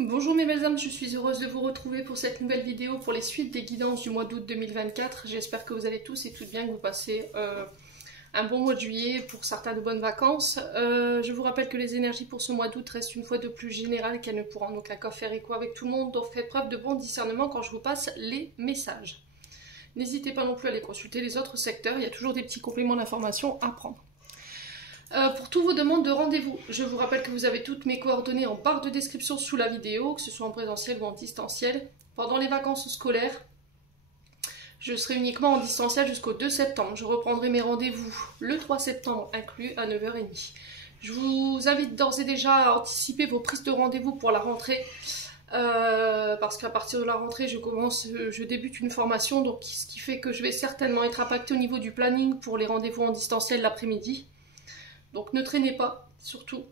Bonjour mes belles âmes, je suis heureuse de vous retrouver pour cette nouvelle vidéo pour les suites des guidances du mois d'août 2024. J'espère que vous allez tous et toutes bien, que vous passez un bon mois de juillet, pour certains de bonnes vacances. Je vous rappelle que les énergies pour ce mois d'août restent une fois de plus générales, qu'elles ne pourront en aucun cas faire écho avec tout le monde, donc faites preuve de bon discernement quand je vous passe les messages. N'hésitez pas non plus à aller consulter les autres secteurs, il y a toujours des petits compléments d'information à prendre. Pour toutes vos demandes de rendez-vous, je vous rappelle que vous avez toutes mes coordonnées en barre de description sous la vidéo, que ce soit en présentiel ou en distanciel. Pendant les vacances scolaires, je serai uniquement en distanciel jusqu'au 2 septembre. Je reprendrai mes rendez-vous le 3 septembre inclus à 9h30. Je vous invite d'ores et déjà à anticiper vos prises de rendez-vous pour la rentrée. Parce qu'à partir de la rentrée, je débute une formation, donc ce qui fait que je vais certainement être impactée au niveau du planning pour les rendez-vous en distanciel l'après-midi. Donc ne traînez pas, surtout.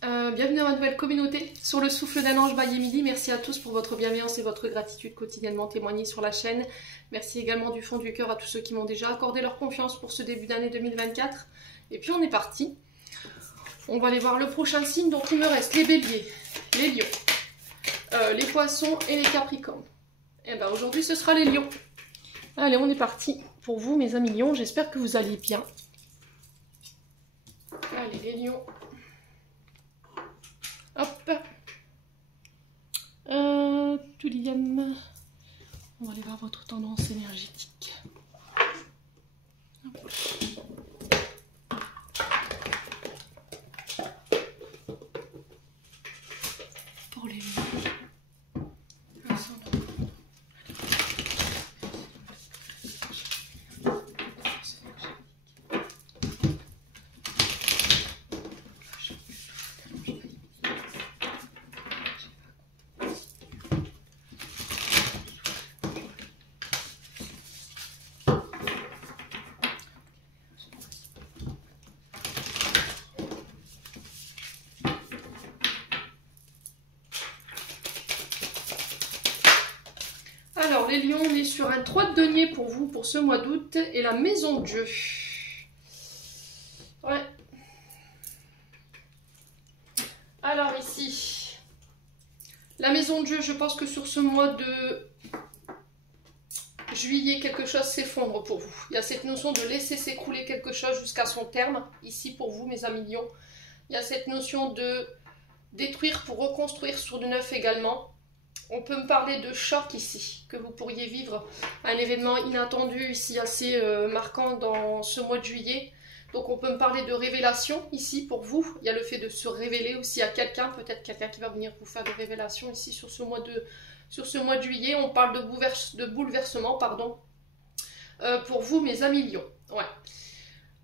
Bienvenue dans ma nouvelle communauté sur le souffle d'un ange by Emily. Merci à tous pour votre bienveillance et votre gratitude quotidiennement témoignée sur la chaîne. Merci également du fond du cœur à tous ceux qui m'ont déjà accordé leur confiance pour ce début d'année 2024. Et puis on est parti. On va aller voir le prochain signe. Donc il me reste les béliers, les lions, les poissons et les capricornes. Et bien aujourd'hui ce sera les lions. Allez, on est parti pour vous mes amis lions. J'espère que vous allez bien. Allez, les lions. Hop. Tulium. On va aller voir votre tendance énergétique. Hop. Pour les lions. Alors, les lions, on est sur un 3 de denier pour vous, pour ce mois d'août, et la maison de Dieu. Ouais. Alors, ici, la maison de Dieu, je pense que sur ce mois de juillet, quelque chose s'effondre pour vous. Il y a cette notion de laisser s'écrouler quelque chose jusqu'à son terme, ici pour vous, mes amis lions. Il y a cette notion de détruire pour reconstruire sur du neuf également. On peut me parler de choc ici, que vous pourriez vivre un événement inattendu ici assez marquant dans ce mois de juillet. Donc on peut me parler de révélation ici pour vous. Il y a le fait de se révéler aussi à quelqu'un, peut-être quelqu'un qui va venir vous faire des révélations ici sur ce mois de juillet. On parle de bouleversement, pardon, pour vous mes amis lions. Ouais.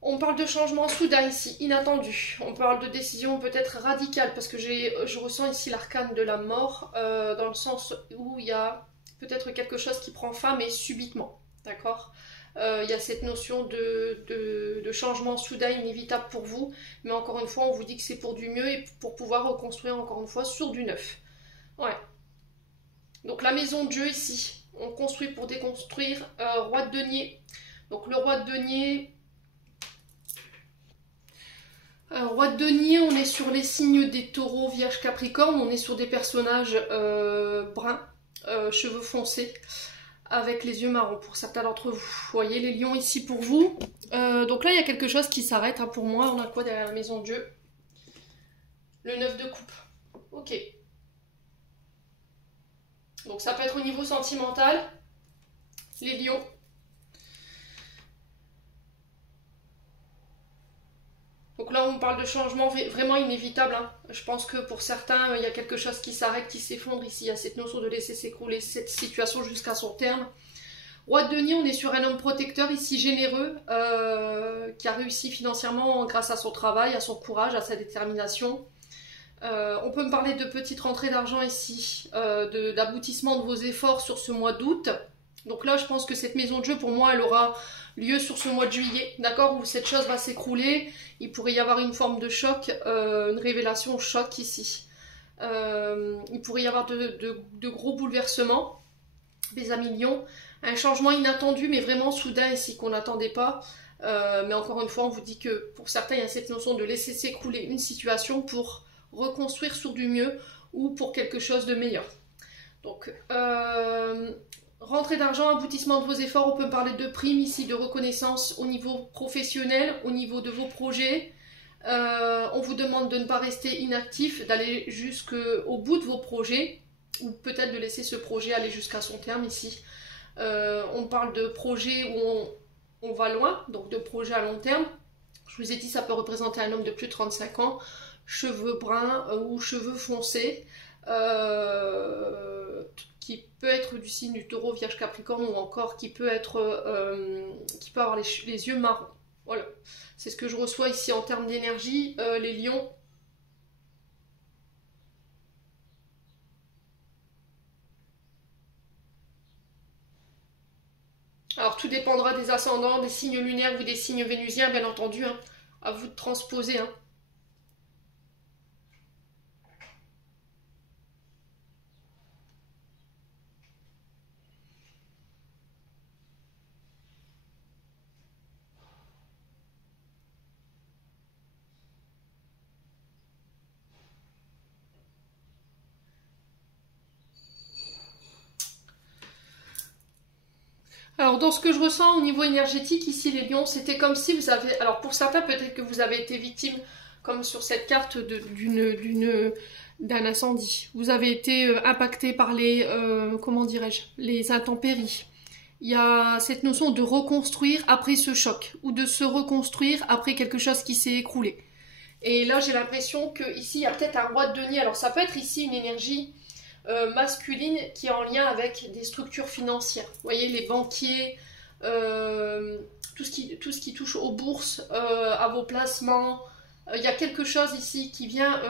On parle de changement soudain ici, inattendu. On parle de décision peut-être radicale, parce que je ressens ici l'arcane de la mort, dans le sens où il y a peut-être quelque chose qui prend fin, mais subitement. D'accord ? Il y a cette notion de changement soudain, inévitable pour vous, mais encore une fois, on vous dit que c'est pour du mieux et pour pouvoir reconstruire encore une fois sur du neuf. Ouais. Donc la maison de Dieu ici, on construit pour déconstruire. Roi de denier. Donc le roi de denier... Roi de denier, on est sur les signes des taureaux, vierge, capricorne, on est sur des personnages bruns, cheveux foncés, avec les yeux marrons pour certains d'entre vous. Vous voyez les lions ici pour vous. Donc là, il y a quelque chose qui s'arrête, hein, pour moi. On a quoi derrière la maison de Dieu? Le 9 de coupe. Ok. Donc ça peut être au niveau sentimental, les lions. Donc là, on parle de changement vraiment inévitable. Hein. Je pense que pour certains, il y a quelque chose qui s'arrête, qui s'effondre ici. Il y a cette notion de laisser s'écrouler cette situation jusqu'à son terme. Roi de denier, on est sur un homme protecteur ici, généreux, qui a réussi financièrement grâce à son travail, à son courage, à sa détermination. On peut me parler de petites rentrées d'argent ici, d'aboutissement de vos efforts sur ce mois d'août. Donc là, je pense que cette maison de jeu, pour moi, elle aura lieu sur ce mois de juillet, d'accord, où cette chose va s'écrouler. Il pourrait y avoir une forme de choc, une révélation choc ici. Il pourrait y avoir de gros bouleversements, des amis lions. Un changement inattendu, mais vraiment soudain ici, qu'on n'attendait pas. Mais encore une fois, on vous dit que pour certains, il y a cette notion de laisser s'écrouler une situation pour reconstruire sur du mieux, ou pour quelque chose de meilleur. Donc, rentrée d'argent, aboutissement de vos efforts, on peut parler de primes ici, de reconnaissance au niveau professionnel, au niveau de vos projets. On vous demande de ne pas rester inactif, d'aller jusqu'au bout de vos projets, ou peut-être de laisser ce projet aller jusqu'à son terme ici. On parle de projets où on va loin, donc de projets à long terme. Je vous ai dit, ça peut représenter un homme de plus de 35 ans, cheveux bruns ou cheveux foncés, qui peut être du signe du Taureau, Vierge, Capricorne, ou encore qui peut avoir les yeux marrons. Voilà, c'est ce que je reçois ici en termes d'énergie, les lions. Alors tout dépendra des ascendants, des signes lunaires ou des signes vénusiens, bien entendu, hein. À vous de transposer, hein. Alors dans ce que je ressens au niveau énergétique ici les lions, c'était comme si vous avez, alors pour certains peut-être que vous avez été victime, comme sur cette carte d'un incendie. Vous avez été impacté par les, comment dirais-je, les intempéries. Il y a cette notion de reconstruire après ce choc, ou de se reconstruire après quelque chose qui s'est écroulé. Et là j'ai l'impression que ici il y a peut-être un roi de denier, alors ça peut être ici une énergie masculine qui est en lien avec des structures financières. Vous voyez, les banquiers, tout ce qui touche aux bourses, à vos placements. Il y a quelque chose ici qui vient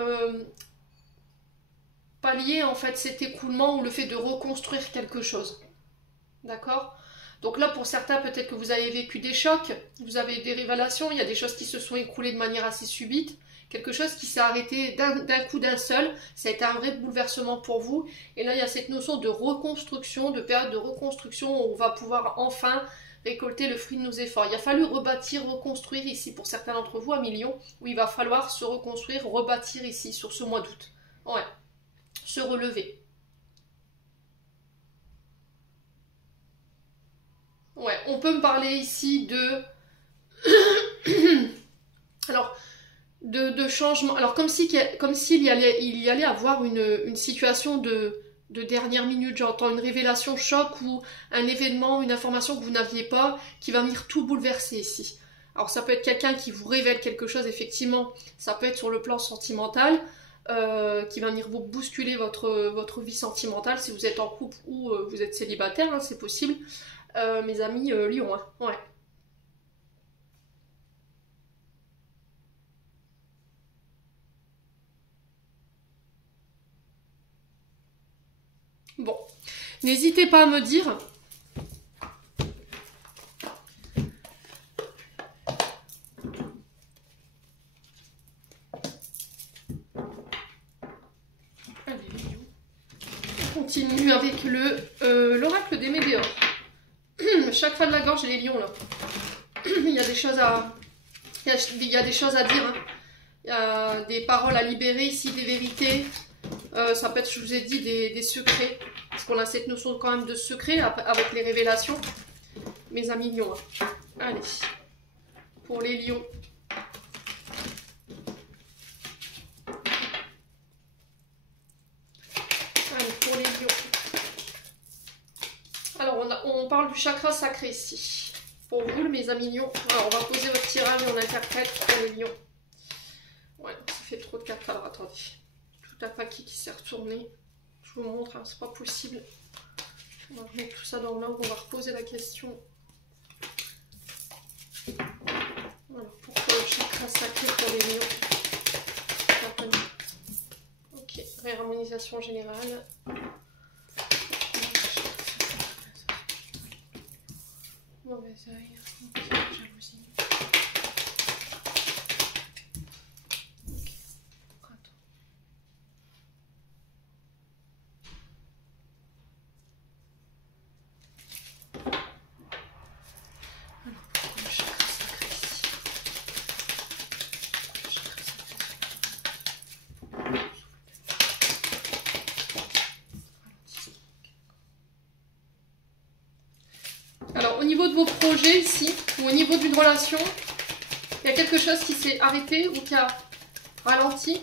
pallier en fait cet écoulement ou le fait de reconstruire quelque chose. D'accord ? Donc là, pour certains, peut-être que vous avez vécu des chocs, vous avez des révélations, il y a des choses qui se sont écroulées de manière assez subite. Quelque chose qui s'est arrêté d'un coup d'un seul, ça a été un vrai bouleversement pour vous. Et là, il y a cette notion de reconstruction, de période de reconstruction où on va pouvoir enfin récolter le fruit de nos efforts. Il a fallu rebâtir, reconstruire ici pour certains d'entre vous à Million, où il va falloir se reconstruire, rebâtir ici sur ce mois d'août. Ouais, se relever. Ouais, on peut me parler ici de... Alors... De changement, alors comme s'il y allait avoir une situation de dernière minute, j'entends une révélation choc ou un événement, une information que vous n'aviez pas, qui va venir tout bouleverser ici. Alors ça peut être quelqu'un qui vous révèle quelque chose, effectivement, ça peut être sur le plan sentimental, qui va venir vous bousculer votre vie sentimentale, si vous êtes en couple ou vous êtes célibataire, hein, c'est possible. Mes amis Lion, hein, ouais. Bon, n'hésitez pas à me dire. Allez, on continue avec l'oracle des Médéors. Chakra de la gorge et les lions là. Il y a des choses à, il y a des choses à dire. Hein. Il y a des paroles à libérer ici, des vérités. Ça peut être, je vous ai dit, des secrets. Parce qu'on a cette notion quand même de secret avec les révélations. Mes amis lions. Hein. Allez. Pour les lions. Allez, pour les lions. Alors, on parle du chakra sacré ici. Pour vous, mes amis lions. Alors, on va poser votre tirage et on interprète pour les lions. Ouais, ça fait trop de cartes. Alors, attendez. Tout un paquet qui s'est retourné. Je vous montre, hein, c'est pas possible. On va remettre tout ça dans l'ordre, on va reposer la question. Alors, pourquoi le chakra sacré pour les lions? Ok, réharmonisation générale. Mauvais œil, jalousie. de vos projets ici, ou au niveau d'une relation, il y a quelque chose qui s'est arrêté ou qui a ralenti.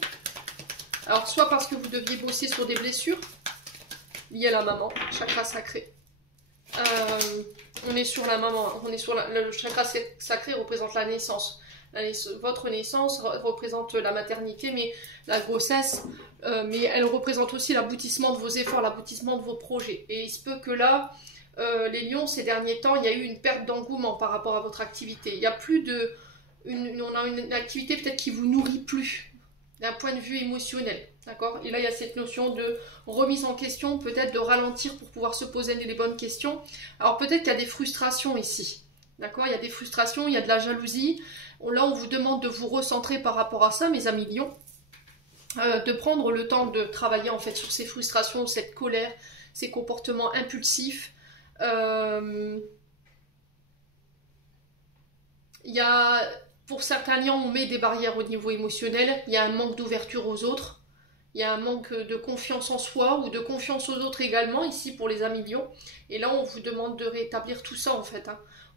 Alors, soit parce que vous deviez bosser sur des blessures liées à la maman, chakra sacré. On est sur la maman, on est sur le chakra sacré représente la naissance. Votre naissance représente la maternité, mais la grossesse, mais elle représente aussi l'aboutissement de vos efforts, l'aboutissement de vos projets. Et il se peut que là, les lions, ces derniers temps, il y a eu une perte d'engouement par rapport à votre activité. Il y a plus de... on a une activité peut-être qui vous nourrit plus, d'un point de vue émotionnel. D'accord? Et là, il y a cette notion de remise en question, peut-être de ralentir pour pouvoir se poser les bonnes questions. Alors peut-être qu'il y a des frustrations ici. D'accord? Il y a des frustrations, il y a de la jalousie. Là, on vous demande de vous recentrer par rapport à ça, mes amis lions. De prendre le temps de travailler en fait sur ces frustrations, cette colère, ces comportements impulsifs. Il y a, pour certains lions, on met des barrières au niveau émotionnel. Il y a un manque d'ouverture aux autres. Il y a un manque de confiance en soi ou de confiance aux autres également, ici pour les amis lions. Et là, on vous demande de rétablir tout ça en fait.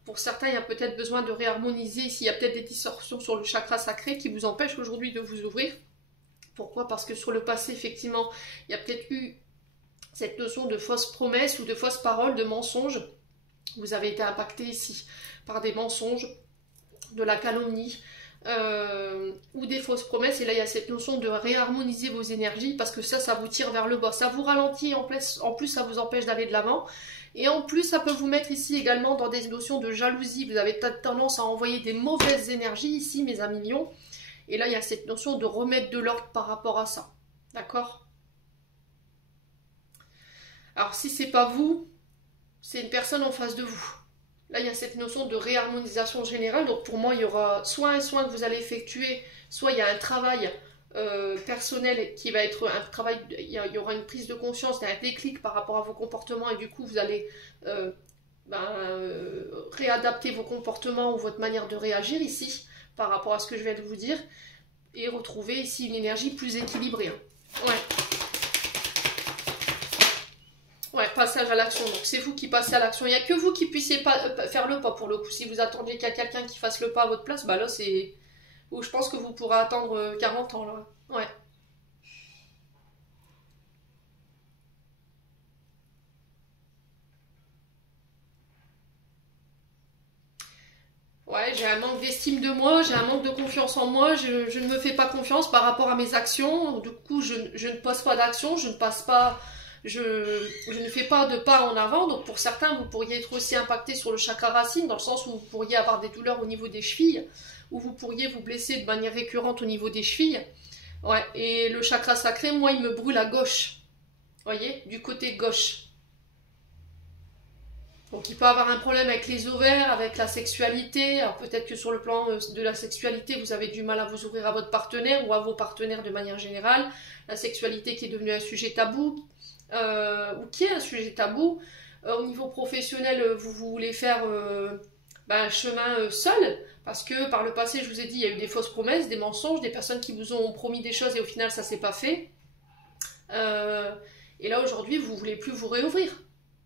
Pour certains, il y a peut-être besoin de réharmoniser. Ici, il y a peut-être des distorsions sur le chakra sacré qui vous empêchent aujourd'hui de vous ouvrir. Pourquoi? Parce que sur le passé, effectivement, il y a peut-être eu cette notion de fausses promesses ou de fausses paroles, de mensonges. Vous avez été impacté ici par des mensonges, de la calomnie, ou des fausses promesses. Et là, il y a cette notion de réharmoniser vos énergies parce que ça vous tire vers le bas. Ça vous ralentit, en plus, ça vous empêche d'aller de l'avant. Et en plus, ça peut vous mettre ici également dans des notions de jalousie. Vous avez tendance à envoyer des mauvaises énergies ici, mes amis lions. Et là, il y a cette notion de remettre de l'ordre par rapport à ça. D'accord? Alors, si c'est pas vous, c'est une personne en face de vous. Là, il y a cette notion de réharmonisation générale. Donc, pour moi, il y aura soit un soin que vous allez effectuer, soit il y a un travail personnel qui va être un travail, il y aura une prise de conscience, un déclic par rapport à vos comportements et du coup, vous allez réadapter vos comportements ou votre manière de réagir ici par rapport à ce que je viens de vous dire et retrouver ici une énergie plus équilibrée. Ouais, passage à l'action. Donc c'est vous qui passez à l'action. Il n'y a que vous qui puissiez faire le pas pour le coup. Si vous attendiez qu'il y a quelqu'un qui fasse le pas à votre place, bah là c'est où je pense que vous pourrez attendre 40 ans là. Ouais. Ouais, j'ai un manque d'estime de moi, j'ai un manque de confiance en moi, je ne me fais pas confiance par rapport à mes actions. Du coup, je ne passe pas d'action, je ne fais pas de pas en avant. Donc pour certains, vous pourriez être aussi impacté sur le chakra racine, dans le sens où vous pourriez avoir des douleurs au niveau des chevilles, ou vous pourriez vous blesser de manière récurrente au niveau des chevilles. Ouais, et le chakra sacré, moi, il me brûle à gauche. Vous voyez, du côté gauche. Donc il peut avoir un problème avec les ovaires, avec la sexualité. Alors peut-être que sur le plan de la sexualité, vous avez du mal à vous ouvrir à votre partenaire ou à vos partenaires de manière générale. La sexualité qui est devenue un sujet tabou, ou qui est un sujet tabou. Au niveau professionnel, vous voulez faire un chemin seul, parce que par le passé, je vous ai dit, il y a eu des fausses promesses, des mensonges, des personnes qui vous ont promis des choses et au final, ça ne s'est pas fait. Et là, aujourd'hui, vous ne voulez plus vous réouvrir.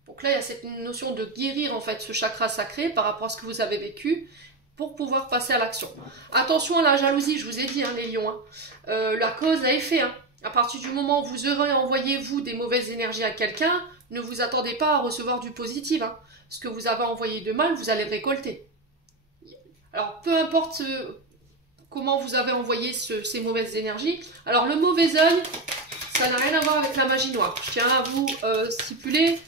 Donc là, il y a cette notion de guérir en fait ce chakra sacré par rapport à ce que vous avez vécu pour pouvoir passer à l'action. Attention à la jalousie, je vous ai dit, les lions. La cause à effet. À partir du moment où vous aurez envoyé, vous, des mauvaises énergies à quelqu'un, ne vous attendez pas à recevoir du positif. Ce que vous avez envoyé de mal, vous allez récolter. Alors, peu importe comment vous avez envoyé ces mauvaises énergies. Alors, le mauvais œil, ça n'a rien à voir avec la magie noire. Je tiens à vous stipuler.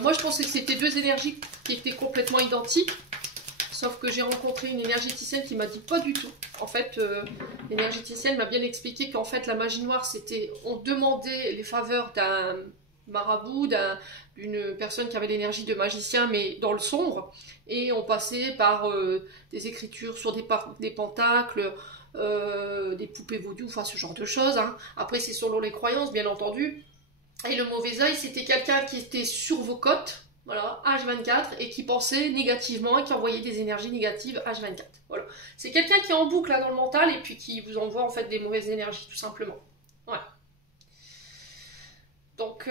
Moi, je pensais que c'était deux énergies qui étaient complètement identiques. Sauf que j'ai rencontré une énergéticienne qui m'a dit pas du tout. En fait, l'énergéticienne m'a bien expliqué qu'en fait, la magie noire, c'était... On demandait les faveurs d'un marabout, d'une personne qui avait l'énergie de magicien, mais dans le sombre. Et on passait par des écritures sur des pentacles, des poupées vaudou, enfin ce genre de choses. Après, c'est selon les croyances, bien entendu. Et le mauvais œil, c'était quelqu'un qui était sur vos côtes. Voilà, H24, et qui pensait négativement et qui envoyait des énergies négatives H24. Voilà. C'est quelqu'un qui est en boucle là, dans le mental et puis qui vous envoie en fait des mauvaises énergies, tout simplement. Ouais. Donc,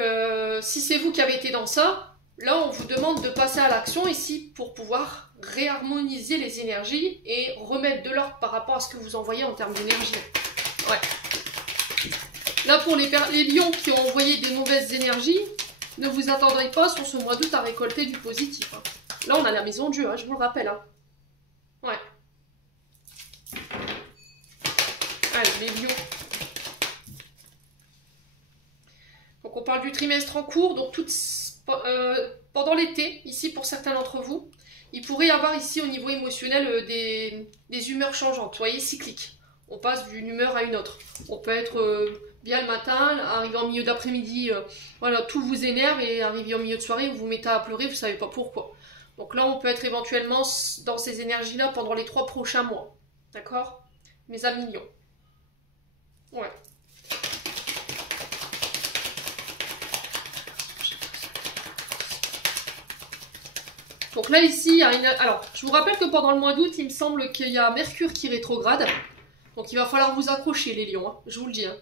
si c'est vous qui avez été dans ça, Là, on vous demande de passer à l'action ici pour pouvoir réharmoniser les énergies et remettre de l'ordre par rapport à ce que vous envoyez en termes d'énergie. Ouais. Là, pour les lions qui ont envoyé des mauvaises énergies, ne vous attendrez pas sur ce mois d'août à récolter du positif. Hein. Là, on a la maison de Dieu, hein, je vous le rappelle. Hein. Ouais. Allez, les lions. Donc, on parle du trimestre en cours. Donc, pendant l'été, ici, pour certains d'entre vous, il pourrait y avoir ici, au niveau émotionnel, des humeurs changeantes. Vous voyez, cycliques. On passe d'une humeur à une autre. On peut être bien le matin, arriver en milieu d'après-midi, voilà, tout vous énerve et arriver en milieu de soirée, vous vous mettez à pleurer, vous ne savez pas pourquoi. Donc là, on peut être éventuellement dans ces énergies-là pendant les 3 prochains mois. D'accord? Mes amis lions. Ouais. Donc là, ici, il y a une... Alors, je vous rappelle que pendant le mois d'août, il me semble qu'il y a Mercure qui rétrograde. Donc il va falloir vous accrocher, les lions, hein, je vous le dis. Hein.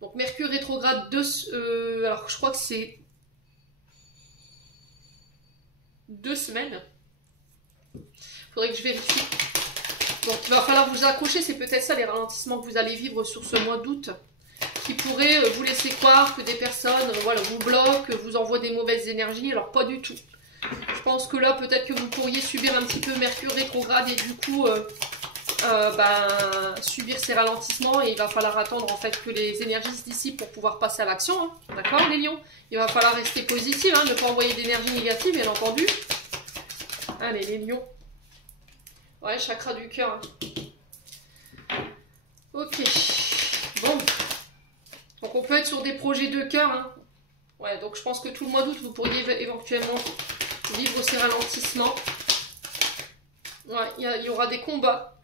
Donc Mercure rétrograde, alors je crois que c'est 2 semaines. Faudrait que je vérifie. Donc il va falloir vous accrocher, c'est peut-être ça les ralentissements que vous allez vivre sur ce mois d'août, qui pourraient vous laisser croire que des personnes voilà, vous bloquent, vous envoient des mauvaises énergies, alors pas du tout. Je pense que là peut-être que vous pourriez subir un petit peu Mercure rétrograde et du coup subir ces ralentissements et il va falloir attendre en fait que les énergies se dissipent pour pouvoir passer à l'action. Hein. D'accord les lions? Il va falloir rester positif, hein, ne pas envoyer d'énergie négative bien entendu. Allez les lions. Ouais, chakra du cœur. Hein. Ok. Bon. Donc on peut être sur des projets de cœur. Hein. Ouais, donc je pense que tout le mois d'août, vous pourriez éventuellement vivre ces ralentissements. Ouais, il y aura des combats.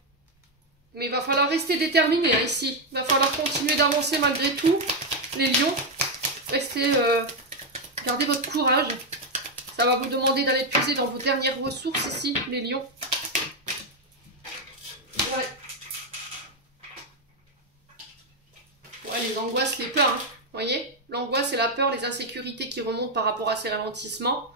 Mais il va falloir rester déterminé hein, ici. Il va falloir continuer d'avancer malgré tout. Les lions. Restez... gardez votre courage. Ça va vous demander d'aller puiser dans vos dernières ressources ici, les lions. Ouais. Ouais, les angoisses, les peurs. Hein. Vous voyez? L'angoisse et la peur, les insécurités qui remontent par rapport à ces ralentissements.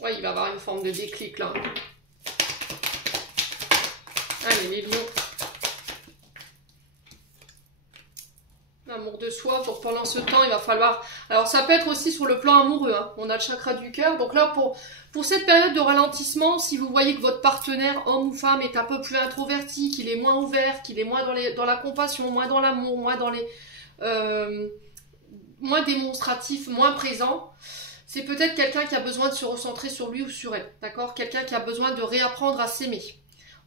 Ouais, il va y avoir une forme de déclic là. Allez, les lions. L'amour de soi. Donc pendant ce temps, il va falloir... Alors ça peut être aussi sur le plan amoureux. Hein. On a le chakra du cœur. Donc là, pour cette période de ralentissement, si vous voyez que votre partenaire, homme ou femme, est un peu plus introverti, qu'il est moins ouvert, qu'il est moins dans la compassion, moins dans l'amour, moins dans les... moins démonstratif, moins présent... C'est peut-être quelqu'un qui a besoin de se recentrer sur lui ou sur elle, d'accord? Quelqu'un qui a besoin de réapprendre à s'aimer.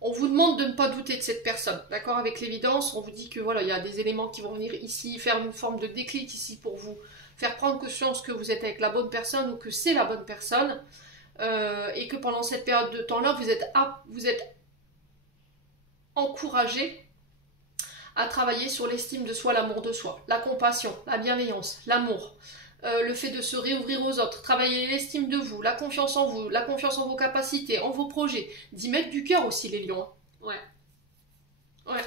On vous demande de ne pas douter de cette personne, d'accord? Avec l'évidence, on vous dit que voilà, il y a des éléments qui vont venir ici, faire une forme de déclic ici pour vous faire prendre conscience que vous êtes avec la bonne personne ou que c'est la bonne personne, et que pendant cette période de temps-là, vous êtes encouragé à travailler sur l'estime de soi, l'amour de soi, la compassion, la bienveillance, l'amour. Le fait de se réouvrir aux autres, travailler l'estime de vous, la confiance en vous, la confiance en vos capacités, en vos projets, d'y mettre du cœur aussi les lions. Ouais. Ouais.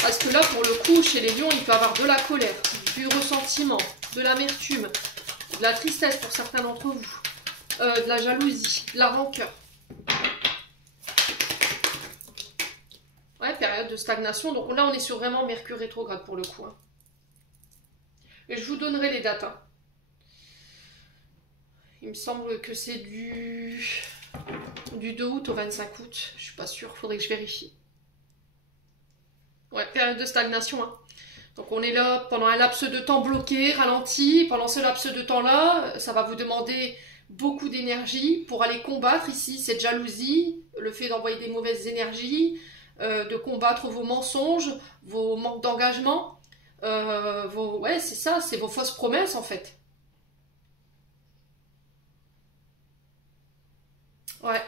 Parce que là, pour le coup, chez les lions, il peut y avoir de la colère, du ressentiment, de l'amertume, de la tristesse pour certains d'entre vous, de la jalousie, de la rancœur. Ouais, période de stagnation. Donc là, on est sur vraiment Mercure rétrograde pour le coup. Hein. Et je vous donnerai les dates. Hein. Il me semble que c'est du 2 août au 25 août. Je suis pas sûre, il faudrait que je vérifie. Ouais, période de stagnation. Hein. Donc on est là pendant un laps de temps bloqué, ralenti. Pendant ce laps de temps-là, ça va vous demander beaucoup d'énergie pour aller combattre ici cette jalousie, le fait d'envoyer des mauvaises énergies, de combattre vos mensonges, vos manques d'engagement. Ouais, c'est ça, c'est vos fausses promesses en fait. Ouais.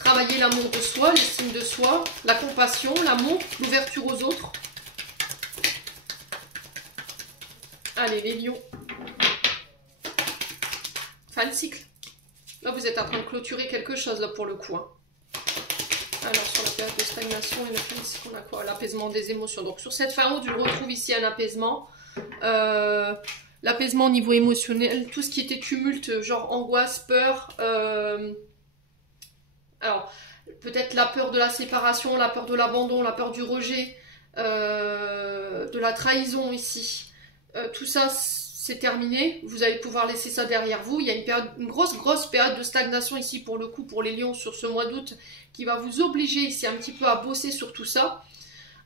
Travailler l'amour de soi, l'estime de soi, la compassion, l'amour, l'ouverture aux autres. Allez, les lions. Fin de cycle. Là, vous êtes en train de clôturer quelque chose là pour le coup. Hein. Alors, sur la période de stagnation et le fils, on a quoi? L'apaisement des émotions. Donc, sur cette fin août, je retrouve ici un apaisement. L'apaisement au niveau émotionnel, tout ce qui était tumulte, genre angoisse, peur. Alors, peut-être la peur de la séparation, la peur de l'abandon, la peur du rejet, de la trahison ici. Tout ça, c'est terminé. Vous allez pouvoir laisser ça derrière vous. Il y a une grosse période de stagnation ici pour le coup, pour les lions sur ce mois d'août, qui va vous obliger ici un petit peu à bosser sur tout ça.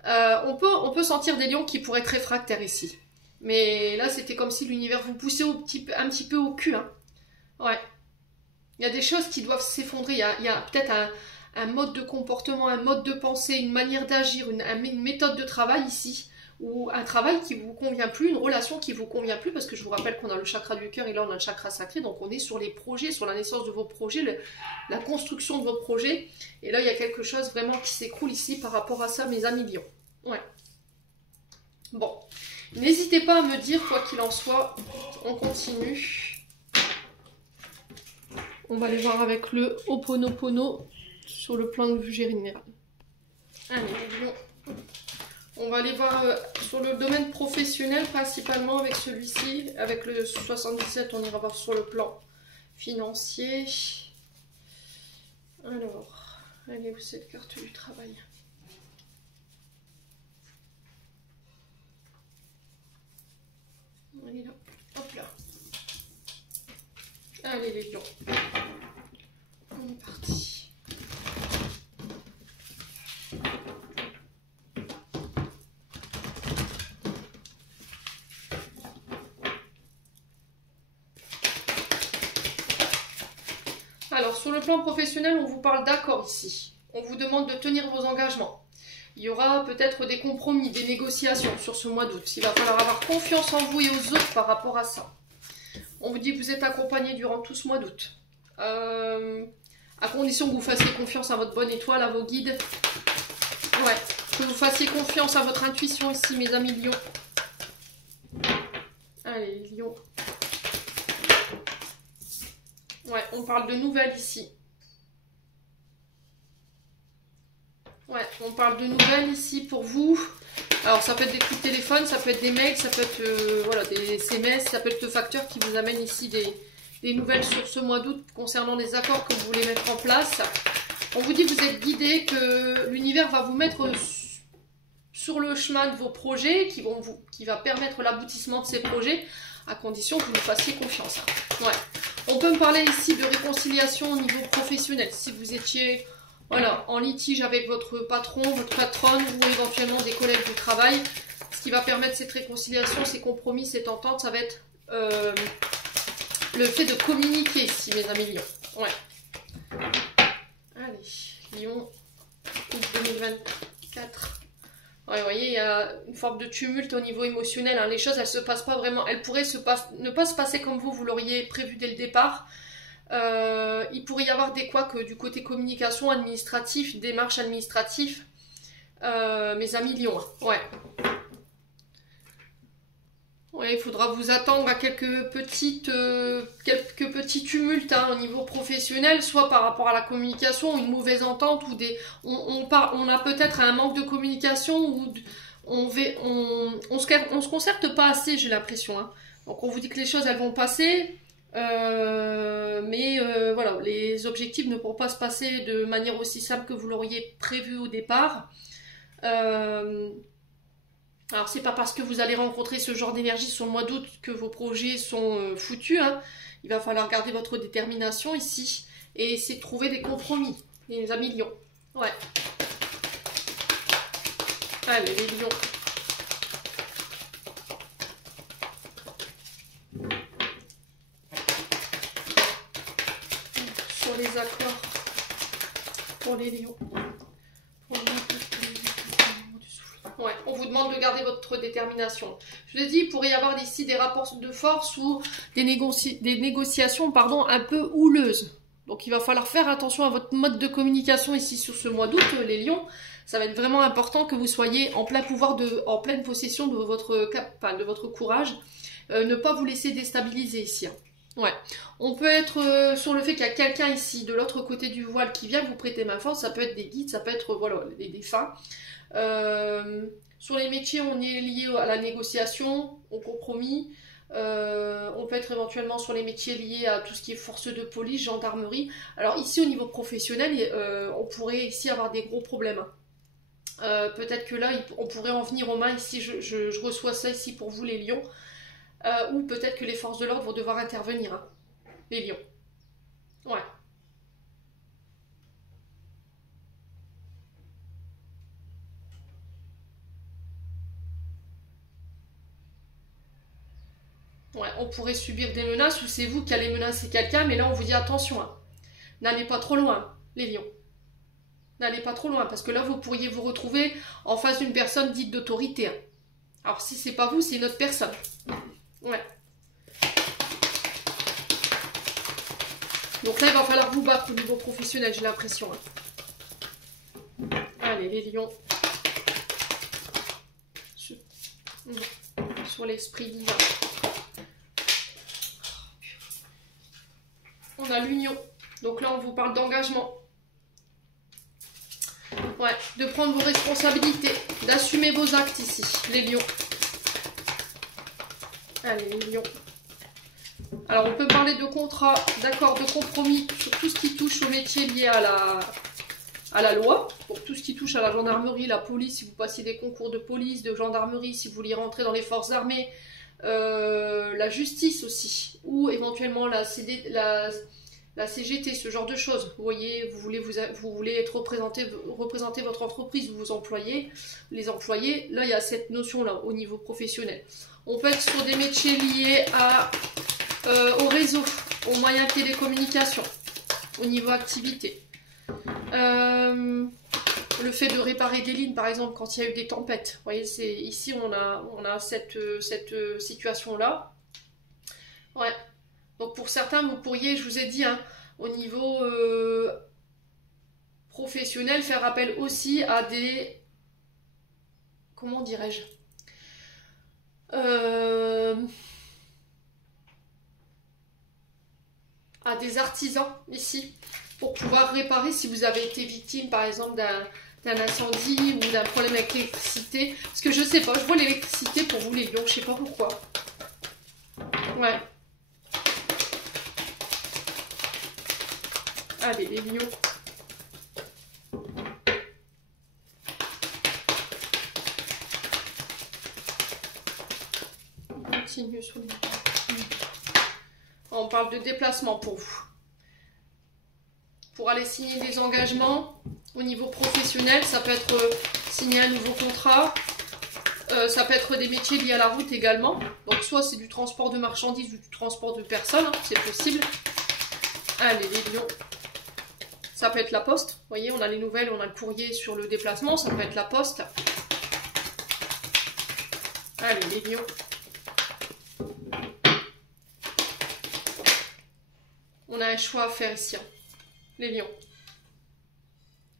On peut sentir des lions qui pourraient être réfractaires ici. Mais là, c'était comme si l'univers vous poussait un petit peu au cul. Hein. Ouais. Il y a des choses qui doivent s'effondrer. Il y a peut-être un mode de comportement, un mode de pensée, une manière d'agir, une méthode de travail ici, ou un travail qui ne vous convient plus, une relation qui ne vous convient plus, parce que je vous rappelle qu'on a le chakra du cœur et là on a le chakra sacré, donc on est sur les projets, sur la naissance de vos projets, la construction de vos projets, et là il y a quelque chose vraiment qui s'écroule ici par rapport à ça, mes amis lions. Ouais. Bon, n'hésitez pas à me dire, quoi qu'il en soit, on continue. On va aller voir avec le Ho'oponopono sur le plan de vue général. Allez, bon. On va aller voir sur le domaine professionnel, principalement avec celui-ci. Avec le 77, on ira voir sur le plan financier. Alors, elle est où cette carte du travail? Elle est là. Hop là. Allez les lions. On est parti. Alors, sur le plan professionnel, on vous parle d'accord ici. On vous demande de tenir vos engagements. Il y aura peut-être des compromis, des négociations sur ce mois d'août. Il va falloir avoir confiance en vous et aux autres par rapport à ça. On vous dit que vous êtes accompagné durant tout ce mois d'août. À condition que vous fassiez confiance à votre bonne étoile, à vos guides. Ouais, que vous fassiez confiance à votre intuition ici, mes amis lions. Allez, lions. Ouais, on parle de nouvelles ici. Ouais, on parle de nouvelles ici pour vous. Alors, ça peut être des coups de téléphone, ça peut être des mails, ça peut être voilà, des SMS, ça peut être le facteur qui vous amène ici des nouvelles sur ce mois d'août concernant les accords que vous voulez mettre en place. On vous dit que vous êtes guidé, que l'univers va vous mettre sur le chemin de vos projets, qui va permettre l'aboutissement de ces projets, à condition que vous nous fassiez confiance. Ouais. On peut me parler ici de réconciliation au niveau professionnel. Si vous étiez voilà, en litige avec votre patron, votre patronne ou éventuellement des collègues du travail, ce qui va permettre cette réconciliation, ces compromis, cette entente, ça va être le fait de communiquer ici, mes amis lions. Ouais. Allez, lion, août 2024. Ouais, vous voyez, il y a une forme de tumulte au niveau émotionnel. Hein. Les choses, elles se passent pas vraiment. Elles pourraient ne pas se passer comme vous l'auriez prévu dès le départ. Il pourrait y avoir des couacs du côté communication, administratif, démarche administrative. Mes amis lions. Ouais. Ouais, il faudra vous attendre à quelques petits tumultes hein, au niveau professionnel, soit par rapport à la communication, une mauvaise entente, ou on a peut-être un manque de communication, ou on se concerte pas assez, j'ai l'impression. Hein. Donc on vous dit que les choses elles vont passer, mais voilà, les objectifs ne pourront pas se passer de manière aussi simple que vous l'auriez prévu au départ. Alors, c'est pas parce que vous allez rencontrer ce genre d'énergie sur le mois d'août que vos projets sont foutus. Hein. Il va falloir garder votre détermination ici et essayer de trouver des compromis, les amis lions. Ouais. Allez, les lions. Sur les accords pour les lions. Ouais, on vous demande de garder votre détermination. Je vous ai dit, il pourrait y avoir ici des rapports de force ou des négociations pardon, un peu houleuses. Donc il va falloir faire attention à votre mode de communication ici sur ce mois d'août, les lions. Ça va être vraiment important que vous soyez en plein pouvoir, en pleine possession de votre courage. Ne pas vous laisser déstabiliser ici. Hein. Ouais. On peut être sur le fait qu'il y a quelqu'un ici, de l'autre côté du voile, qui vient vous prêter main forte. Ça peut être des guides, ça peut être voilà, des défunts. Sur les métiers, on est lié à la négociation, au compromis. On peut être éventuellement sur les métiers liés à tout ce qui est force de police, gendarmerie. Alors ici, au niveau professionnel, on pourrait ici avoir des gros problèmes. Peut-être que là, on pourrait en venir aux mains. Ici, je reçois ça ici pour vous, les lions. Ou peut-être que les forces de l'ordre vont devoir intervenir, hein, les lions. Ouais. Ouais, on pourrait subir des menaces ou c'est vous qui allez menacer quelqu'un, mais là on vous dit attention, hein. N'allez pas trop loin, les lions. N'allez pas trop loin, parce que là vous pourriez vous retrouver en face d'une personne dite d'autorité, hein. Alors si c'est pas vous, c'est une autre personne. Ouais. Donc là il va falloir vous battre au niveau professionnel, j'ai l'impression, hein. Allez, les lions. Sur l'esprit divin. On a l'union. Donc là, on vous parle d'engagement. Ouais, de prendre vos responsabilités, d'assumer vos actes ici, les lions. Allez, les lions. Alors, on peut parler de contrat, d'accord, de compromis sur tout ce qui touche au métier lié à la loi. Pour tout ce qui touche à la gendarmerie, la police, si vous passez des concours de police, de gendarmerie, si vous voulez rentrer dans les forces armées, la justice aussi, ou éventuellement la CGT, ce genre de choses. Vous voyez, vous voulez être représenter votre entreprise ou vos employés, les employés, là il y a cette notion-là au niveau professionnel. On peut être sur des métiers liés au réseau, aux moyens de télécommunication, au niveau activité. Le fait de réparer des lignes, par exemple, quand il y a eu des tempêtes. Vous voyez, ici, on a cette situation-là. Ouais. Donc, pour certains, vous pourriez, je vous ai dit, hein, au niveau professionnel, faire appel aussi à des... Comment dirais-je, à des artisans, ici, pour pouvoir réparer si vous avez été victime, par exemple, d'un incendie ou d'un problème avec l'électricité. Parce que je sais pas, je vois l'électricité pour vous les lions, je sais pas pourquoi. Ouais. Allez, les lions. On continue sur les... On parle de déplacement pour vous. Pour aller signer des engagements au niveau professionnel, ça peut être signer un nouveau contrat, ça peut être des métiers liés à la route également. Donc soit c'est du transport de marchandises ou du transport de personnes, hein, c'est possible. Allez, les lions. Ça peut être la poste, vous voyez, on a les nouvelles, on a le courrier sur le déplacement, ça peut être la poste. Allez, les lions. On a un choix à faire ici, hein. Les lions.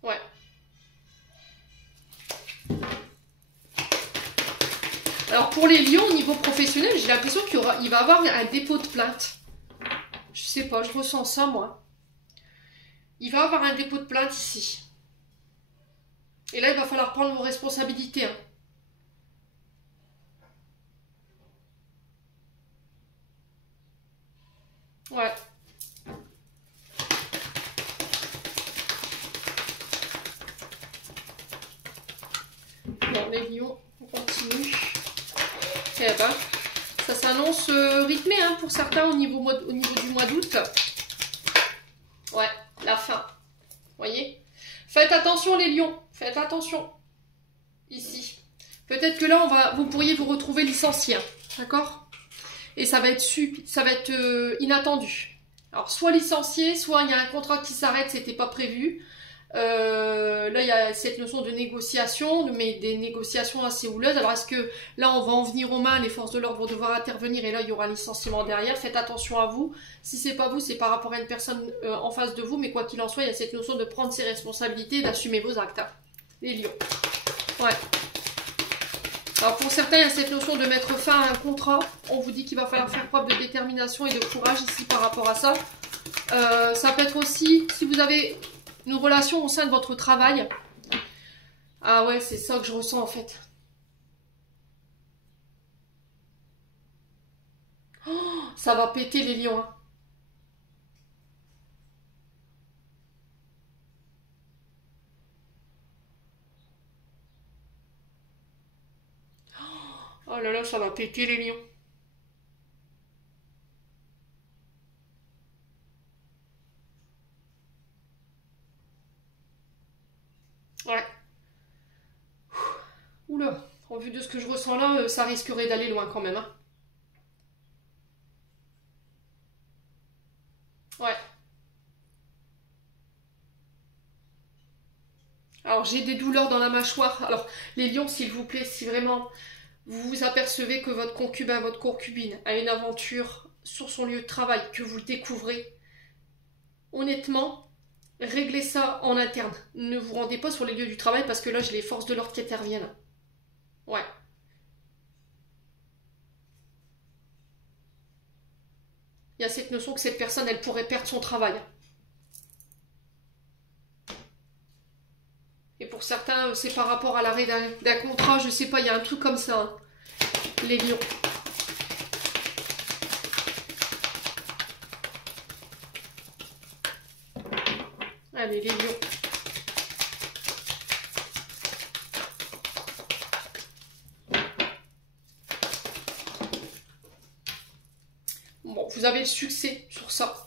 Ouais. Alors pour les lions, au niveau professionnel, j'ai l'impression qu'il va y avoir un dépôt de plainte. Je sais pas, je ressens ça moi. Il va y avoir un dépôt de plainte ici. Et là, il va falloir prendre vos responsabilités, hein. Ouais. Bon, les lions, on continue. Eh ben, ça s'annonce rythmé, hein, pour certains au niveau du mois d'août. Ouais, la fin. Voyez? Faites attention les lions, faites attention. Ici. Peut-être que là, vous pourriez vous retrouver licencié, hein, d'accord? Et ça va être inattendu. Alors, soit licencié, soit il y a un contrat qui s'arrête, c'était pas prévu. Là, il y a cette notion de négociation, mais des négociations assez houleuses. Alors, est-ce que là, on va en venir aux mains, les forces de l'ordre vont devoir intervenir et là, il y aura un licenciement derrière. Faites attention à vous. Si c'est pas vous, c'est par rapport à une personne en face de vous, mais quoi qu'il en soit, il y a cette notion de prendre ses responsabilités et d'assumer vos actes, hein. Les lions. Ouais. Alors pour certains, il y a cette notion de mettre fin à un contrat. On vous dit qu'il va falloir faire preuve de détermination et de courage ici par rapport à ça. Ça peut être aussi, si vous avez une relation au sein de votre travail. Ah ouais, c'est ça que je ressens en fait. Oh, ça va péter les lions. Hein. Oh là là, ça va péter les lions. Ouais. Oula, en vue de ce que je ressens là, ça risquerait d'aller loin quand même. Hein. Ouais. Alors j'ai des douleurs dans la mâchoire. Alors les lions, s'il vous plaît, si vraiment vous vous apercevez que votre concubin, votre concubine a une aventure sur son lieu de travail, que vous le découvrez, honnêtement, réglez ça en interne. Ne vous rendez pas sur les lieux du travail parce que là j'ai les forces de l'ordre qui interviennent. Ouais. Il y a cette notion que cette personne, elle pourrait perdre son travail. Et pour certains, c'est par rapport à l'arrêt d'un contrat, je sais pas, il y a un truc comme ça. Hein. Les lions. Allez, les lions. Bon, vous avez le succès sur ça.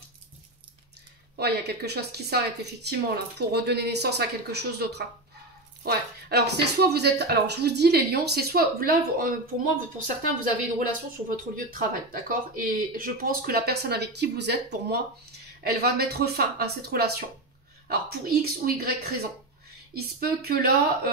Ouais, il y a quelque chose qui s'arrête effectivement là, pour redonner naissance à quelque chose d'autre. Hein. Ouais. Alors c'est soit vous êtes, alors je vous dis les lions, c'est soit là pour moi, pour certains vous avez une relation sur votre lieu de travail, d'accord. Et je pense que la personne avec qui vous êtes, pour moi, elle va mettre fin à cette relation. Alors pour X ou Y raison. Il se peut que là,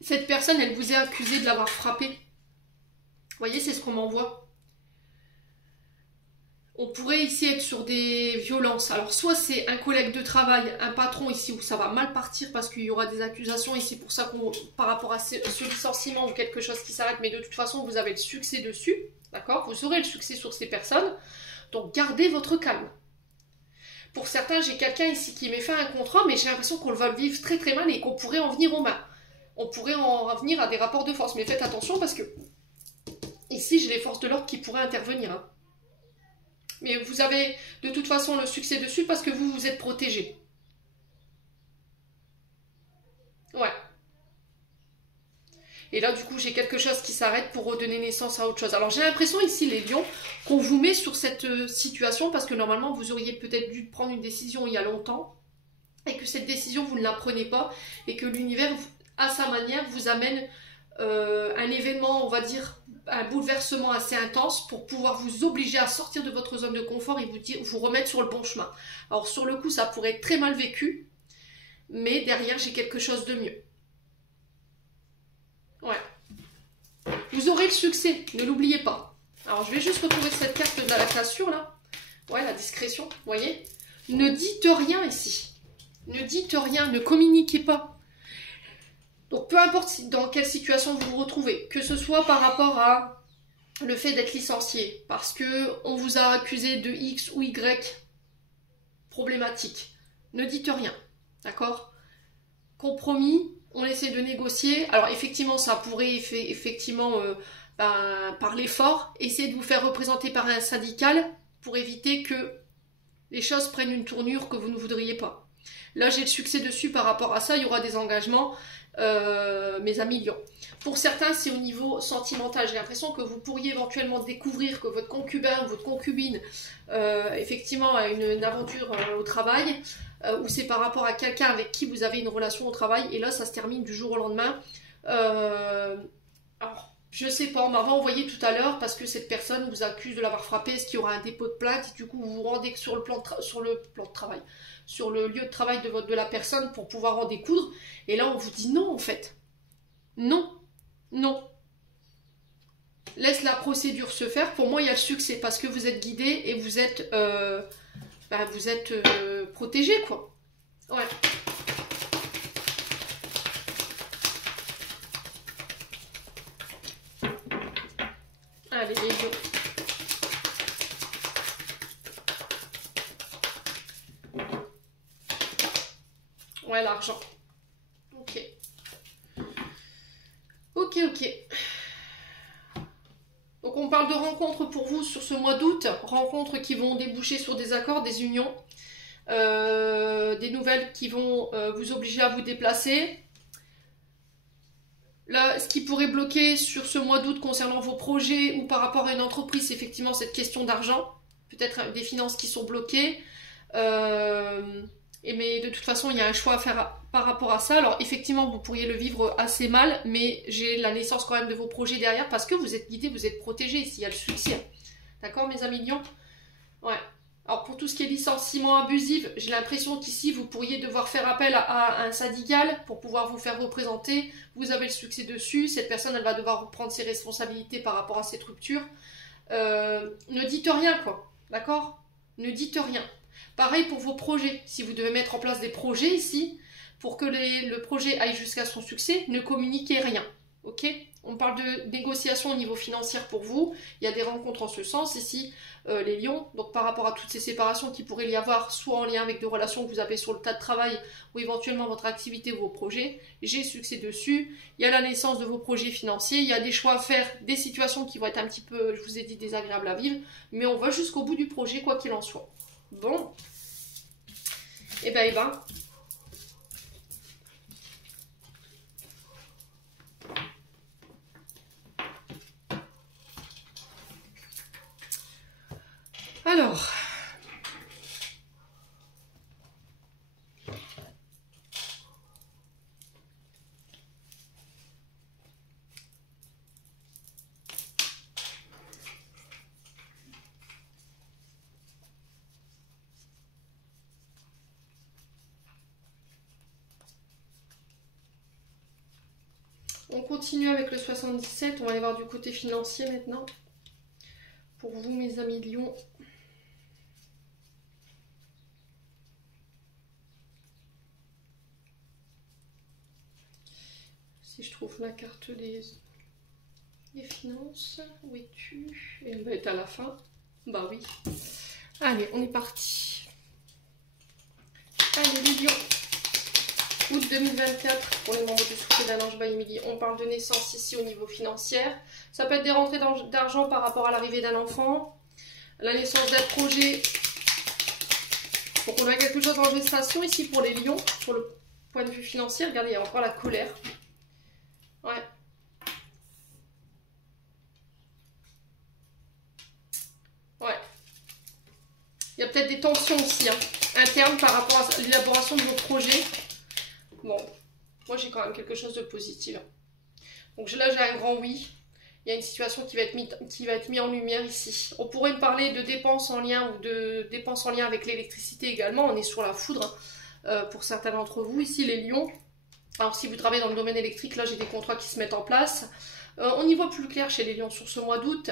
cette personne, elle vous est accusée de l'avoir frappé. Vous voyez, c'est ce qu'on m'envoie. On pourrait ici être sur des violences. Alors soit c'est un collègue de travail, un patron ici où ça va mal partir parce qu'il y aura des accusations et c'est pour ça qu'on, par rapport à ce licenciement ou quelque chose qui s'arrête, mais de toute façon vous avez le succès dessus, d'accord. Vous aurez le succès sur ces personnes, donc gardez votre calme. Pour certains, j'ai quelqu'un ici qui m'est fait un contrat, mais j'ai l'impression qu'on va le vivre très très mal et qu'on pourrait en venir aux mains. On pourrait en venir à des rapports de force, mais faites attention parce que ici j'ai les forces de l'ordre qui pourraient intervenir. Hein. Mais vous avez de toute façon le succès dessus parce que vous vous êtes protégé. Ouais. Et là, du coup, j'ai quelque chose qui s'arrête pour redonner naissance à autre chose. Alors, j'ai l'impression ici, les lions, qu'on vous met sur cette situation parce que normalement, vous auriez peut-être dû prendre une décision il y a longtemps et que cette décision, vous ne la prenez pas et que l'univers, à sa manière, vous amène un événement, on va dire, un bouleversement assez intense pour pouvoir vous obliger à sortir de votre zone de confort et vous remettre sur le bon chemin. Alors sur le coup, ça pourrait être très mal vécu, mais derrière, j'ai quelque chose de mieux. Ouais. Vous aurez le succès, ne l'oubliez pas. Alors je vais juste retrouver cette carte de la cassure là. Ouais, la discrétion, vous voyez. Ne dites rien ici. Ne dites rien, ne communiquez pas. Donc peu importe dans quelle situation vous vous retrouvez, que ce soit par rapport à le fait d'être licencié, parce que on vous a accusé de X ou Y problématique, ne dites rien, d'accord? Compromis, on essaie de négocier. Alors effectivement, ça pourrait effectivement parler fort, essayer de vous faire représenter par un syndical pour éviter que les choses prennent une tournure que vous ne voudriez pas. Là, j'ai le succès dessus par rapport à ça, il y aura des engagements. Mes amis lions. Pour certains, c'est au niveau sentimental. J'ai l'impression que vous pourriez éventuellement découvrir que votre concubin ou votre concubine effectivement a une aventure au travail ou c'est par rapport à quelqu'un avec qui vous avez une relation au travail et là, ça se termine du jour au lendemain. Alors, je sais pas, on m'avait envoyé tout à l'heure parce que cette personne vous accuse de l'avoir frappé, est-ce qu'il y aura un dépôt de plainte et du coup vous vous rendez sur le plan de travail, sur le lieu de travail de la personne pour pouvoir en découdre et là on vous dit non en fait. Non, non. laisse la procédure se faire. Pour moi, il y a le succès parce que vous êtes guidé et vous êtes, protégé, quoi. Ouais. Allez, les lions. Ouais, l'argent. Ok. Ok, ok. Donc on parle de rencontres pour vous sur ce mois d'août. Rencontres qui vont déboucher sur des accords, des unions. Des nouvelles qui vont vous obliger à vous déplacer. Là, ce qui pourrait bloquer sur ce mois d'août concernant vos projets ou par rapport à une entreprise, c'est effectivement cette question d'argent. Peut-être des finances qui sont bloquées. Mais de toute façon, il y a un choix à faire par rapport à ça. Alors effectivement, vous pourriez le vivre assez mal, mais j'ai la naissance quand même de vos projets derrière parce que vous êtes guidés, vous êtes protégés ici, il y a le succès. D'accord, mes amis lions? Ouais. Alors pour tout ce qui est licenciement abusif, j'ai l'impression qu'ici, vous pourriez devoir faire appel à un syndical pour pouvoir vous faire représenter. Vous avez le succès dessus. Cette personne, elle va devoir reprendre ses responsabilités par rapport à cette rupture. Ne dites rien, quoi. D'accord? Ne dites rien. Pareil pour vos projets. Si vous devez mettre en place des projets ici, pour que le projet aille jusqu'à son succès, ne communiquez rien. Ok? On parle de négociation au niveau financier pour vous. Il y a des rencontres en ce sens ici, les lions. Donc par rapport à toutes ces séparations qui pourraient y avoir, soit en lien avec des relations que vous avez sur le tas de travail, ou éventuellement votre activité ou vos projets, j'ai succès dessus. Il y a la naissance de vos projets financiers. Il y a des choix à faire, des situations qui vont être un petit peu, je vous ai dit, désagréables à vivre. Mais on va jusqu'au bout du projet, quoi qu'il en soit. Bon. Eh ben. Alors. On continue avec le 77, on va aller voir du côté financier maintenant. Pour vous, mes amis lions. Si je trouve la carte des finances, où es-tu? Elle va être à la fin. Bah oui. Allez, on est parti. Allez, les lions. Août 2024, pour les membres du souffle d'un ange by Emily, on parle de naissance ici au niveau financier. Ça peut être des rentrées d'argent par rapport à l'arrivée d'un enfant, la naissance d'un projet. Donc on a quelque chose en gestation ici pour les lions, sur le point de vue financier. Regardez, il y a encore la colère. Ouais. Ouais. Il y a peut-être des tensions aussi, hein, internes par rapport à l'élaboration de vos projets. Bon, moi j'ai quand même quelque chose de positif. Donc là j'ai un grand oui. Il y a une situation qui va être mise en lumière ici. On pourrait me parler de dépenses en lien ou de dépenses en lien avec l'électricité également. On est sur la foudre pour certains d'entre vous. Ici les lions. Alors si vous travaillez dans le domaine électrique, là j'ai des contrats qui se mettent en place. On y voit plus clair chez les lions sur ce mois d'août.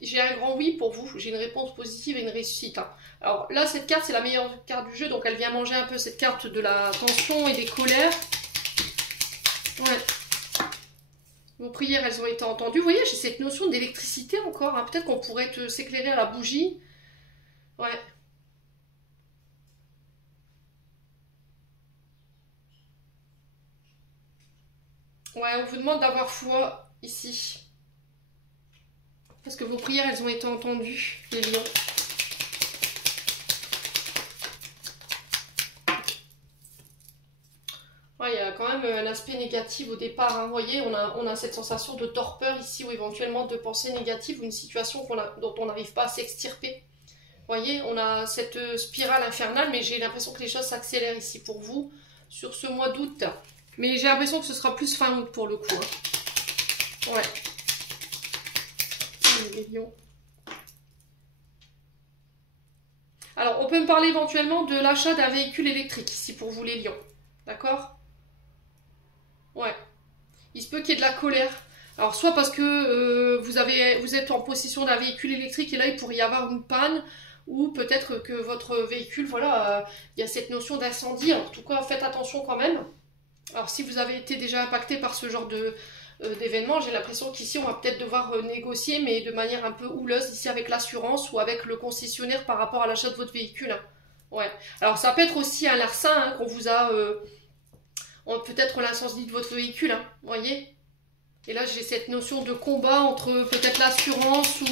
J'ai un grand oui pour vous, j'ai une réponse positive et une réussite. Hein. Alors là, cette carte, c'est la meilleure carte du jeu, donc elle vient manger un peu cette carte de la tension et des colères. Ouais. Vos prières, elles ont été entendues. Vous voyez, j'ai cette notion d'électricité encore. Hein. Peut-être qu'on pourrait s'éclairer à la bougie. Ouais. Ouais, on vous demande d'avoir foi ici. Parce que vos prières, elles ont été entendues, les lions. Ouais, il y a quand même un aspect négatif au départ. Hein. Vous voyez, on a cette sensation de torpeur ici, ou éventuellement de pensée négative, ou une situation dont on n'arrive pas à s'extirper. Vous voyez, on a cette spirale infernale, mais j'ai l'impression que les choses s'accélèrent ici pour vous, sur ce mois d'août. Mais j'ai l'impression que ce sera plus fin août pour le coup. Hein. Ouais. Les lions. Alors, on peut me parler éventuellement de l'achat d'un véhicule électrique, ici pour vous les lions. D'accord? Ouais. Il se peut qu'il y ait de la colère Alors, soit parce que vous êtes en possession d'un véhicule électrique et là, il pourrait y avoir une panne, ou peut-être que votre véhicule, voilà, il y a cette notion d'incendie. Alors, en tout cas, faites attention quand même. Alors, si vous avez été déjà impacté par ce genre d'événement, j'ai l'impression qu'ici, on va peut-être devoir négocier, mais de manière un peu houleuse, ici avec l'assurance ou avec le concessionnaire par rapport à l'achat de votre véhicule. Hein. Ouais. Alors, ça peut être aussi un larcin hein, qu'on vous a... peut-être l'incendie de votre véhicule, hein, vous voyez. Et là, j'ai cette notion de combat entre peut-être l'assurance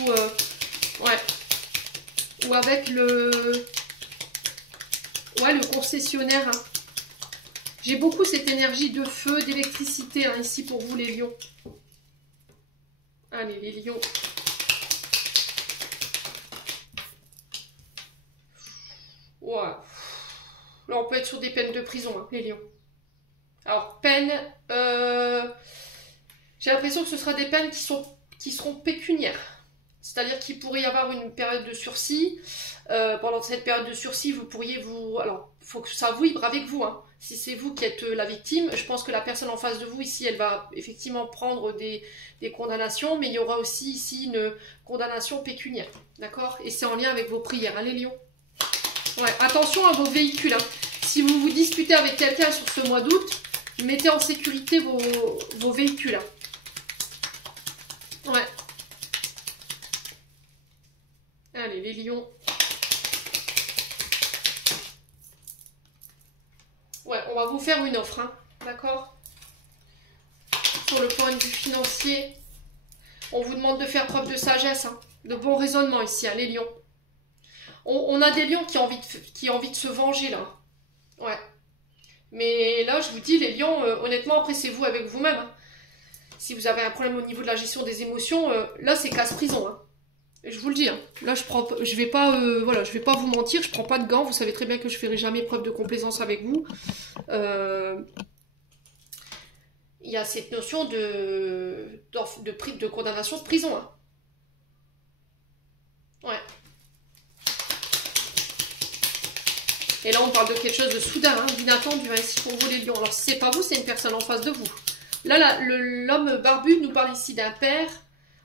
ouais, ou avec le concessionnaire. Hein. J'ai beaucoup cette énergie de feu, d'électricité hein, ici pour vous les lions. Allez, les lions. Ouais. Là, on peut être sur des peines de prison, hein, les lions. Alors, peine... j'ai l'impression que ce sera des peines qui seront pécuniaires. C'est-à-dire qu'il pourrait y avoir une période de sursis. Pendant cette période de sursis, vous pourriez vous... Alors, il faut que ça vibre avec vous. Hein. Si c'est vous qui êtes la victime, je pense que la personne en face de vous, ici, elle va effectivement prendre des condamnations, mais il y aura aussi ici une condamnation pécuniaire. D'accord? Et c'est en lien avec vos prières, hein, les lions. Ouais, attention à vos véhicules. Hein. Si vous vous disputez avec quelqu'un sur ce mois d'août, mettez en sécurité vos véhicules. Hein. Ouais. Allez, les lions. Ouais, on va vous faire une offre, hein, d'accord? Sur le point de vue financier, on vous demande de faire preuve de sagesse, hein, de bon raisonnement ici, hein, les lions. On a des lions qui ont envie de se venger, là. Ouais. Mais là, je vous dis, les lions, honnêtement, après, c'est vous avec vous-même. Hein. Si vous avez un problème au niveau de la gestion des émotions, là, c'est casse-prison, hein. Je vous le dis, hein. Là je vais pas vous mentir, je prends pas de gants, vous savez très bien que je ferai jamais preuve de complaisance avec vous. Il y a cette notion de condamnation de prison. Hein. Ouais. Et là on parle de quelque chose de soudain, hein, d'inattendu, hein, ici pour vous les lions. Alors si c'est pas vous, c'est une personne en face de vous. Là l'homme barbu nous parle ici d'un père,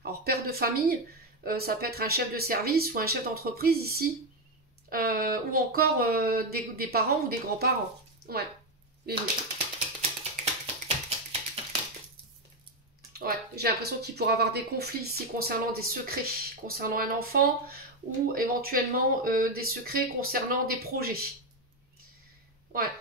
alors père de famille. Ça peut être un chef de service ou un chef d'entreprise ici, ou encore des parents ou des grands-parents. Ouais, les deux. Ouais, j'ai l'impression qu'il pourrait avoir des conflits ici concernant des secrets, concernant un enfant, ou éventuellement des secrets concernant des projets. Ouais.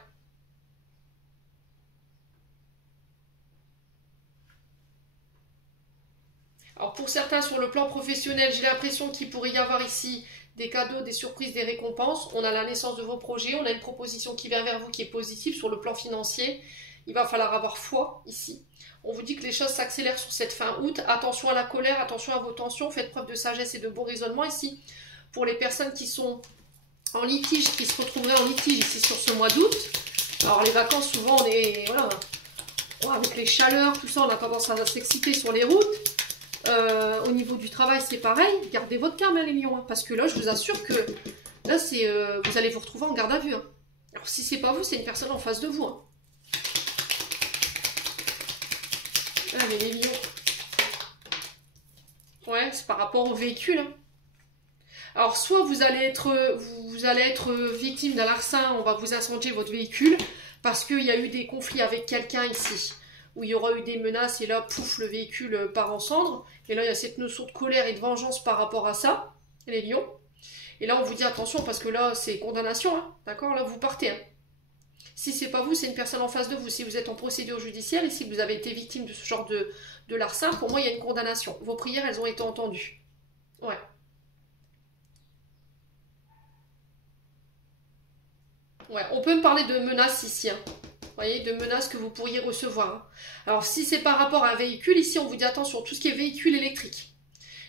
Alors pour certains sur le plan professionnel, j'ai l'impression qu'il pourrait y avoir ici des cadeaux, des surprises, des récompenses. On a la naissance de vos projets, on a une proposition qui vient vers vous qui est positive sur le plan financier. Il va falloir avoir foi ici. On vous dit que les choses s'accélèrent sur cette fin août. Attention à la colère, attention à vos tensions, faites preuve de sagesse et de bon raisonnement ici. Pour les personnes qui sont en litige, qui se retrouveraient en litige ici sur ce mois d'août. Alors les vacances, souvent on est... Voilà, avec les chaleurs, tout ça, on a tendance à s'exciter sur les routes. Au niveau du travail, c'est pareil. Gardez votre calme, hein, les lions. Hein, parce que là, je vous assure que là, vous allez vous retrouver en garde à vue. Hein. Alors, si c'est pas vous, c'est une personne en face de vous. Hein. Allez, les lions. Ouais, c'est par rapport au véhicule. Hein. Alors, soit vous allez être victime d'un larcin, on va vous incendier votre véhicule, parce qu'il y a eu des conflits avec quelqu'un ici. Où il y aura eu des menaces et là, pouf, le véhicule part en cendres. Et là, il y a cette notion de colère et de vengeance par rapport à ça, les lions. Et là, on vous dit attention parce que là, c'est condamnation, hein, d'accord? Là, vous partez. Hein. Si c'est pas vous, c'est une personne en face de vous. Si vous êtes en procédure judiciaire et si vous avez été victime de ce genre de larcin, pour moi, il y a une condamnation. Vos prières, elles ont été entendues. Ouais. Ouais, on peut me parler de menaces ici, hein. Vous voyez, de menaces que vous pourriez recevoir. Hein. Alors, si c'est par rapport à un véhicule, ici, on vous dit attention, tout ce qui est véhicule électrique.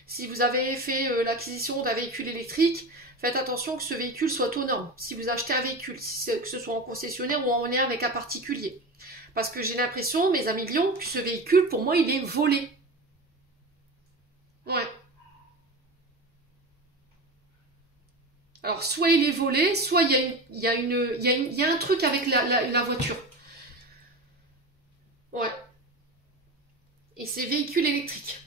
Si vous avez fait l'acquisition d'un véhicule électrique, faites attention que ce véhicule soit aux normes. Si vous achetez un véhicule, que ce soit en concessionnaire ou en lien avec un particulier. Parce que j'ai l'impression, mes amis lions, que ce véhicule, pour moi, il est volé. Ouais. Alors, soit il est volé, soit il y a un truc avec la voiture. Ouais. Et c'est véhicule électrique.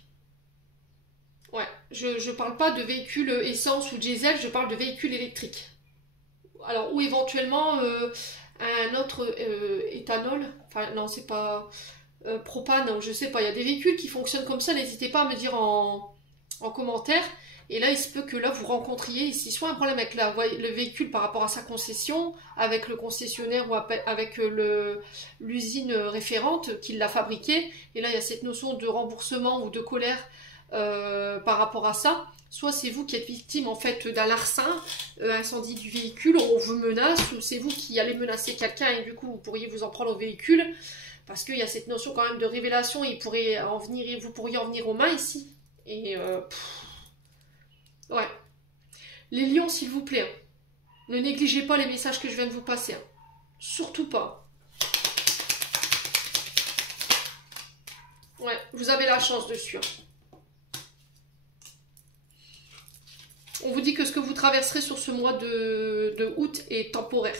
Ouais, je parle pas de véhicule essence ou diesel, je parle de véhicule électrique. Alors, ou éventuellement un autre éthanol. Enfin, non, c'est pas propane, je sais pas. Il y a des véhicules qui fonctionnent comme ça, n'hésitez pas à me dire en commentaire. Et là, il se peut que là, vous rencontriez ici soit un problème avec le véhicule par rapport à sa concession, avec le concessionnaire ou avec l'usine référente qui l'a fabriqué. Et là, il y a cette notion de remboursement ou de colère par rapport à ça. Soit c'est vous qui êtes victime en fait d'un larcin, incendie du véhicule, on vous menace, ou c'est vous qui allez menacer quelqu'un et du coup vous pourriez vous en prendre au véhicule. Parce qu'il y a cette notion quand même de révélation, vous pourriez en venir aux mains ici. Et ouais. Les lions, s'il vous plaît, hein. Ne négligez pas les messages que je viens de vous passer. Hein. Surtout pas. Ouais, vous avez la chance dessus. Hein. On vous dit que ce que vous traverserez sur ce mois de août est temporaire.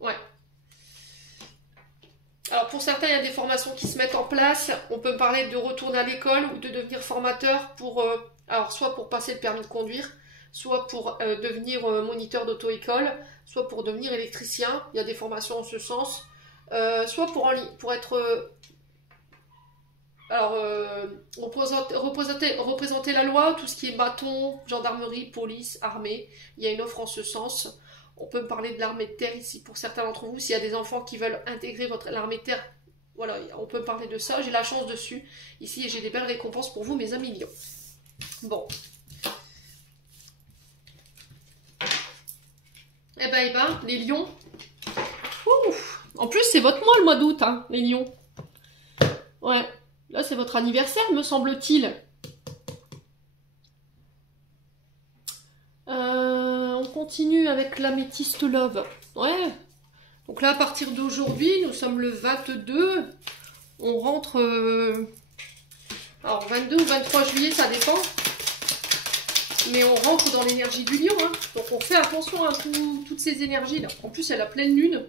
Ouais. Alors pour certains, il y a des formations qui se mettent en place. On peut parler de retourner à l'école ou de devenir formateur pour, alors soit pour passer le permis de conduire, soit pour devenir moniteur d'auto-école, soit pour devenir électricien. Il y a des formations en ce sens. Soit pour être représenter la loi, tout ce qui est bâton, gendarmerie, police, armée. Il y a une offre en ce sens. On peut me parler de l'armée de terre ici pour certains d'entre vous. S'il y a des enfants qui veulent intégrer l'armée de terre, voilà, on peut parler de ça. J'ai la chance dessus. Ici, j'ai des belles récompenses pour vous, mes amis lions. Bon. Eh ben, les lions. Ouf. En plus, c'est votre mois le mois d'août, hein, les lions. Ouais. Là, c'est votre anniversaire, me semble-t-il. On continue avec l'améthyste love. Ouais. Donc là, à partir d'aujourd'hui, nous sommes le 22. On rentre... alors, 22 ou 23 juillet, ça dépend. Mais on rentre dans l'énergie du lion. Hein. Donc, on fait attention à toutes ces énergies-là. En plus, elle a pleine lune.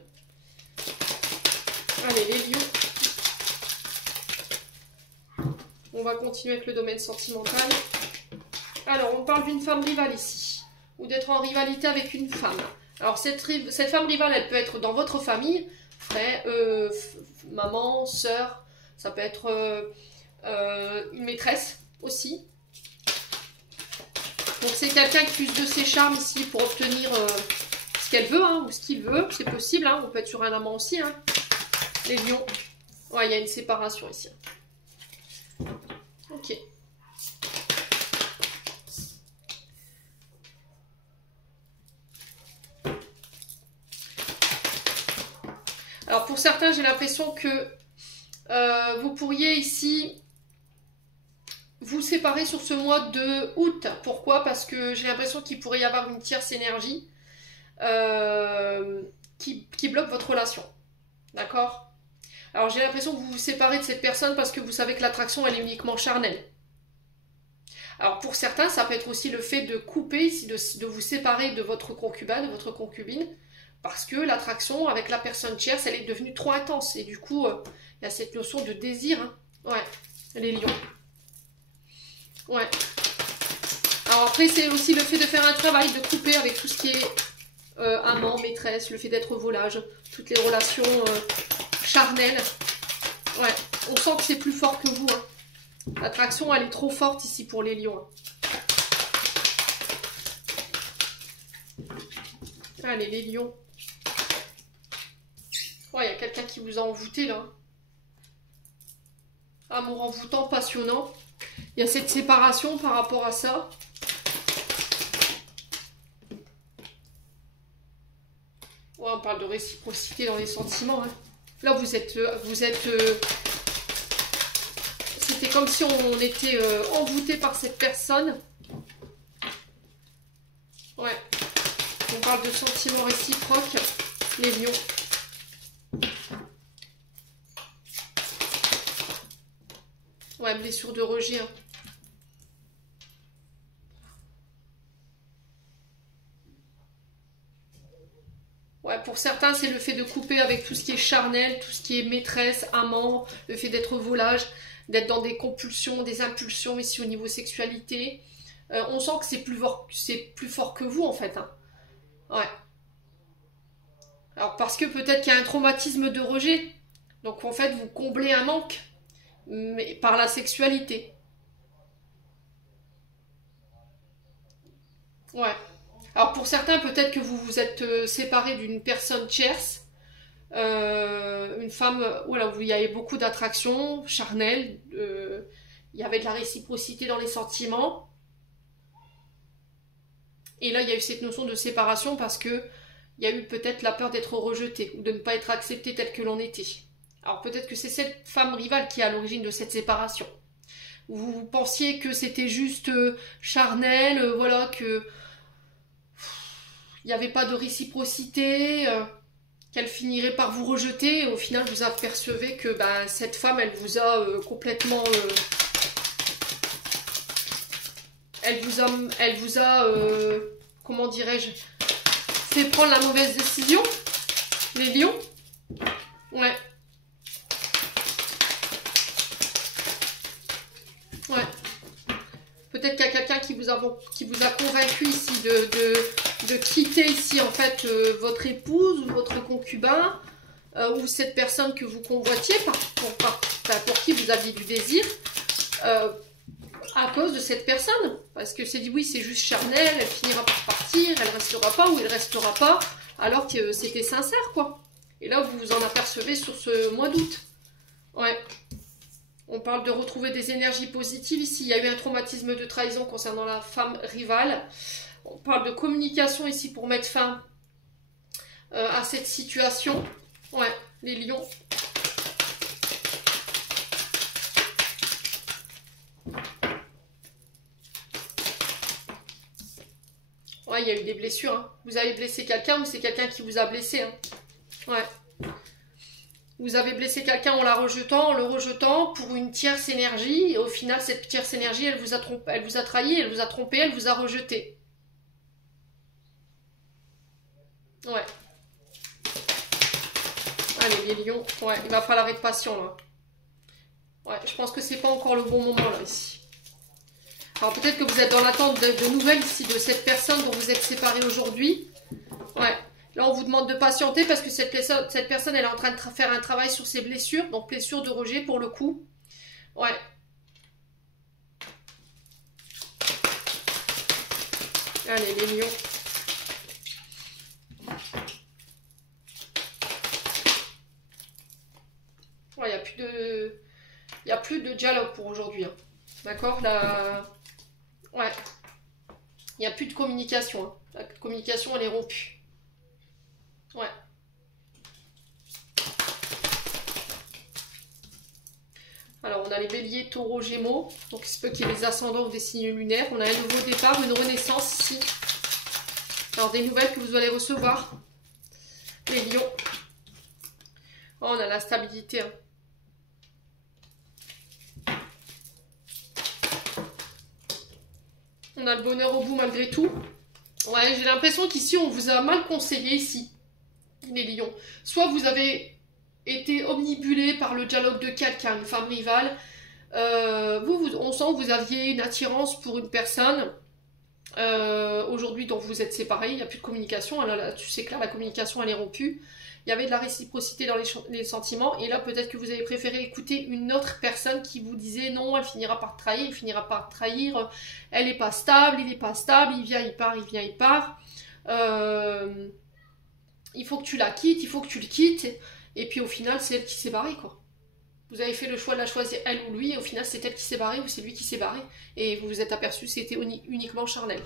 Allez, les lions. On va continuer avec le domaine sentimental. Alors, on parle d'une femme rivale ici. Ou d'être en rivalité avec une femme. Alors, cette femme rivale, elle peut être dans votre famille. Frère, maman, sœur. Ça peut être une maîtresse aussi. Donc, c'est quelqu'un qui use de ses charmes ici pour obtenir ce qu'elle veut, hein, ou ce qu'il veut. C'est possible, hein. On peut être sur un amant aussi. Hein. Les lions. Ouais, il y a une séparation ici. Ok. Alors pour certains, j'ai l'impression que vous pourriez ici vous séparer sur ce mois de août. Pourquoi? Parce que j'ai l'impression qu'il pourrait y avoir une tierce énergie qui bloque votre relation. D'accord? Alors j'ai l'impression que vous vous séparez de cette personne parce que vous savez que l'attraction elle est uniquement charnelle. Alors pour certains, ça peut être aussi le fait de couper, de vous séparer de votre concubin, de votre concubine, parce que l'attraction avec la personne tierce, elle est devenue trop intense. Et du coup, il y a cette notion de désir. Hein. Ouais, les lions. Ouais. Alors après, c'est aussi le fait de faire un travail, de couper avec tout ce qui est amant, maîtresse, le fait d'être volage, toutes les relations charnelles. Ouais, on sent que c'est plus fort que vous. Hein. L'attraction, elle est trop forte ici pour les lions. Hein. Allez, les lions. Ouais, il y a quelqu'un qui vous a envoûté, là. Amour envoûtant, passionnant. Il y a cette séparation par rapport à ça. Ouais, on parle de réciprocité dans les sentiments. Hein. Là, vous êtes c'était comme si on était envoûté par cette personne. Ouais. On parle de sentiments réciproques. Les lions. Ouais, blessure de rejet. Hein. Ouais, pour certains, c'est le fait de couper avec tout ce qui est charnel, tout ce qui est maîtresse, amant, le fait d'être volage, d'être dans des compulsions, des impulsions ici au niveau sexualité. On sent que c'est plus fort que vous en fait. Hein. Ouais. Alors parce que peut-être qu'il y a un traumatisme de rejet. Donc en fait, vous comblez un manque, mais par la sexualité. Ouais. Alors pour certains, peut-être que vous vous êtes séparé d'une personne tierce, une femme voilà, où il y avait beaucoup d'attraction charnelle, il y avait de la réciprocité dans les sentiments. Et là, il y a eu cette notion de séparation parce que il y a eu peut-être la peur d'être rejeté ou de ne pas être accepté tel que l'on était. Alors peut-être que c'est cette femme rivale qui est à l'origine de cette séparation. Vous pensiez que c'était juste charnel, voilà, que il n'y avait pas de réciprocité, qu'elle finirait par vous rejeter. Et au final, vous apercevez que bah, cette femme, elle vous a complètement... elle vous a comment dirais-je, fait prendre la mauvaise décision, les lions. Ouais. Ouais. Peut-être qu'il y a quelqu'un qui vous a convaincu ici de quitter ici en fait votre épouse ou votre concubin ou cette personne que vous convoitiez pour qui vous aviez du désir à cause de cette personne. Parce que c'est dit oui c'est juste charnel, elle finira par partir, elle restera pas ou elle restera pas alors que c'était sincère quoi. Et là vous vous en apercevez sur ce mois d'août. Ouais. On parle de retrouver des énergies positives ici. Il y a eu un traumatisme de trahison concernant la femme rivale. On parle de communication ici pour mettre fin à cette situation. Ouais, les lions. Ouais, il y a eu des blessures. Hein. Vous avez blessé quelqu'un ou c'est quelqu'un qui vous a blessé. Hein. Ouais. Vous avez blessé quelqu'un en le rejetant pour une tierce énergie. Et au final, cette tierce énergie, elle vous a trompé, elle vous a trahi, elle vous a trompé, elle vous a rejeté. Ouais. Allez, les lions. Ouais, il va falloir être patient, là. Ouais, je pense que c'est pas encore le bon moment, là, ici. Alors, peut-être que vous êtes dans l'attente de nouvelles, ici, de cette personne dont vous êtes séparés aujourd'hui. Ouais. Là, on vous demande de patienter parce que cette personne, elle est en train de faire un travail sur ses blessures. Donc, blessures de rejet pour le coup. Ouais. Allez, les lions. Ouais, il n'y a plus de dialogue pour aujourd'hui. Hein. D'accord. Ouais. Il n'y a plus de communication. Hein. La communication, elle est rompue. Ouais. Alors, on a les béliers, taureaux, gémeaux. Donc, il se peut qu'il y ait des ascendants ou des signes lunaires. On a un nouveau départ, une renaissance ici. Alors, des nouvelles que vous allez recevoir. Les lions. Oh, on a la stabilité. Hein. On a le bonheur au bout malgré tout. Ouais, j'ai l'impression qu'ici, on vous a mal conseillé ici. Les lions. Soit vous avez été omnibulé par le dialogue de quelqu'un, une femme rivale. On sent que vous aviez une attirance pour une personne. Aujourd'hui, dont vous êtes séparés, il n'y a plus de communication. Alors là, tu sais que là, la communication, elle est rompue. Il y avait de la réciprocité dans les sentiments. Et là, peut-être que vous avez préféré écouter une autre personne qui vous disait non, elle finira par te trahir, il finira par te trahir. Elle n'est pas stable, il n'est pas stable, il vient, il part, il vient, il part. Il faut que tu la quittes, il faut que tu le quittes. Et puis au final, c'est elle qui s'est barrée, quoi. Vous avez fait le choix de la choisir, elle ou lui, et au final, c'est elle qui s'est barrée ou c'est lui qui s'est barré. Et vous vous êtes aperçu, c'était uniquement charnel.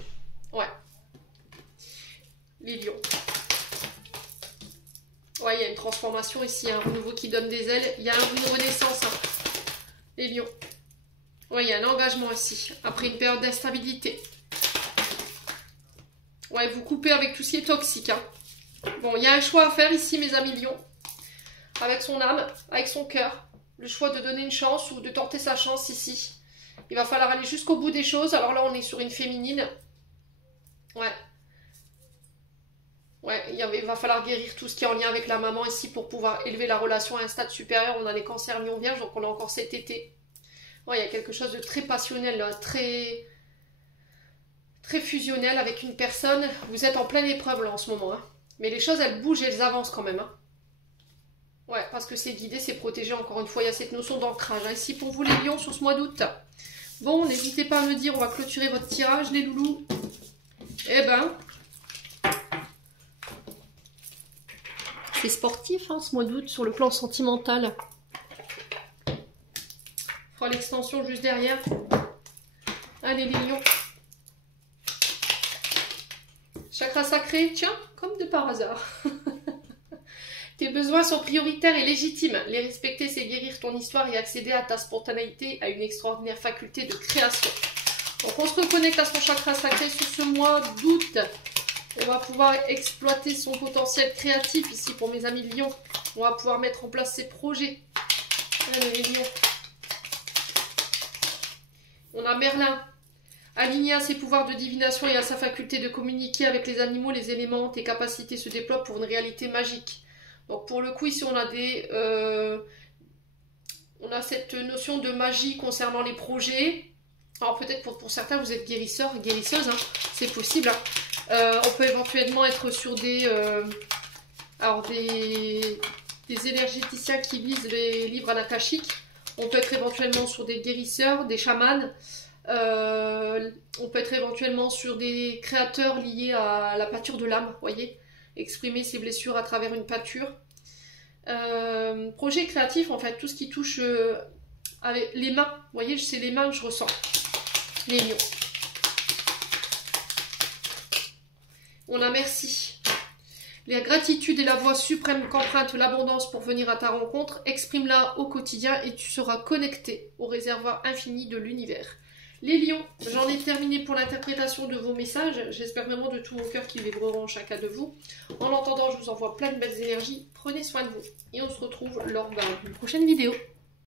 Ouais. Les lions. Ouais, il y a une transformation ici, un renouveau qui donne des ailes. Il y a une renaissance. Hein. Les lions. Ouais, il y a un engagement ici, après une période d'instabilité. Ouais, vous coupez avec tout ce qui est toxique, hein. Bon, il y a un choix à faire ici, mes amis lions. Avec son âme, avec son cœur. Le choix de donner une chance ou de tenter sa chance ici. Il va falloir aller jusqu'au bout des choses. Alors là, on est sur une féminine. Ouais. Ouais, il va falloir guérir tout ce qui est en lien avec la maman ici pour pouvoir élever la relation à un stade supérieur. On a les cancers lion vierge, donc on a encore cet été. Ouais, il y a quelque chose de très passionnel, là, très fusionnel avec une personne. Vous êtes en pleine épreuve là en ce moment. Hein. Mais les choses, elles bougent et elles avancent quand même. Hein. Ouais, parce que c'est guidé, c'est protégé. Encore une fois, il y a cette notion d'ancrage. Hein, ici pour vous les lions sur ce mois d'août. Bon, n'hésitez pas à me dire, on va clôturer votre tirage, les loulous. Eh ben... C'est sportif hein, ce mois d'août sur le plan sentimental. On fera l'extension juste derrière. Allez les lions. Chakra sacré, tiens, comme de par hasard. Tes besoins sont prioritaires et légitimes. Les respecter, c'est guérir ton histoire et accéder à ta spontanéité, à une extraordinaire faculté de création. Donc on se reconnecte à son chakra sacré sur ce mois d'août. On va pouvoir exploiter son potentiel créatif ici pour mes amis lions. On va pouvoir mettre en place ses projets. Allez les lions. On a Merlin. Aligné à ses pouvoirs de divination et à sa faculté de communiquer avec les animaux, les éléments, tes capacités se déploient pour une réalité magique. Donc pour le coup ici on a on a cette notion de magie concernant les projets. Alors peut-être pour certains vous êtes guérisseurs, guérisseuses, hein. C'est possible. Hein. On peut éventuellement être sur des énergéticiens qui lisent les livres anakashiques. On peut être éventuellement sur des guérisseurs, des chamans. On peut être éventuellement sur des créateurs liés à la pâture de l'âme, voyez, exprimer ses blessures à travers une pâture. Projet créatif, en fait, tout ce qui touche avec les mains, vous voyez, c'est les mains que je ressens. Les lions. On a merci. La gratitude est la voie suprême qu'emprunte l'abondance pour venir à ta rencontre. Exprime-la au quotidien et tu seras connecté au réservoir infini de l'univers. Les lions, j'en ai terminé pour l'interprétation de vos messages. J'espère vraiment de tout mon cœur qu'ils vibreront chacun de vous. En attendant, je vous envoie plein de belles énergies. Prenez soin de vous. Et on se retrouve lors d'une prochaine vidéo.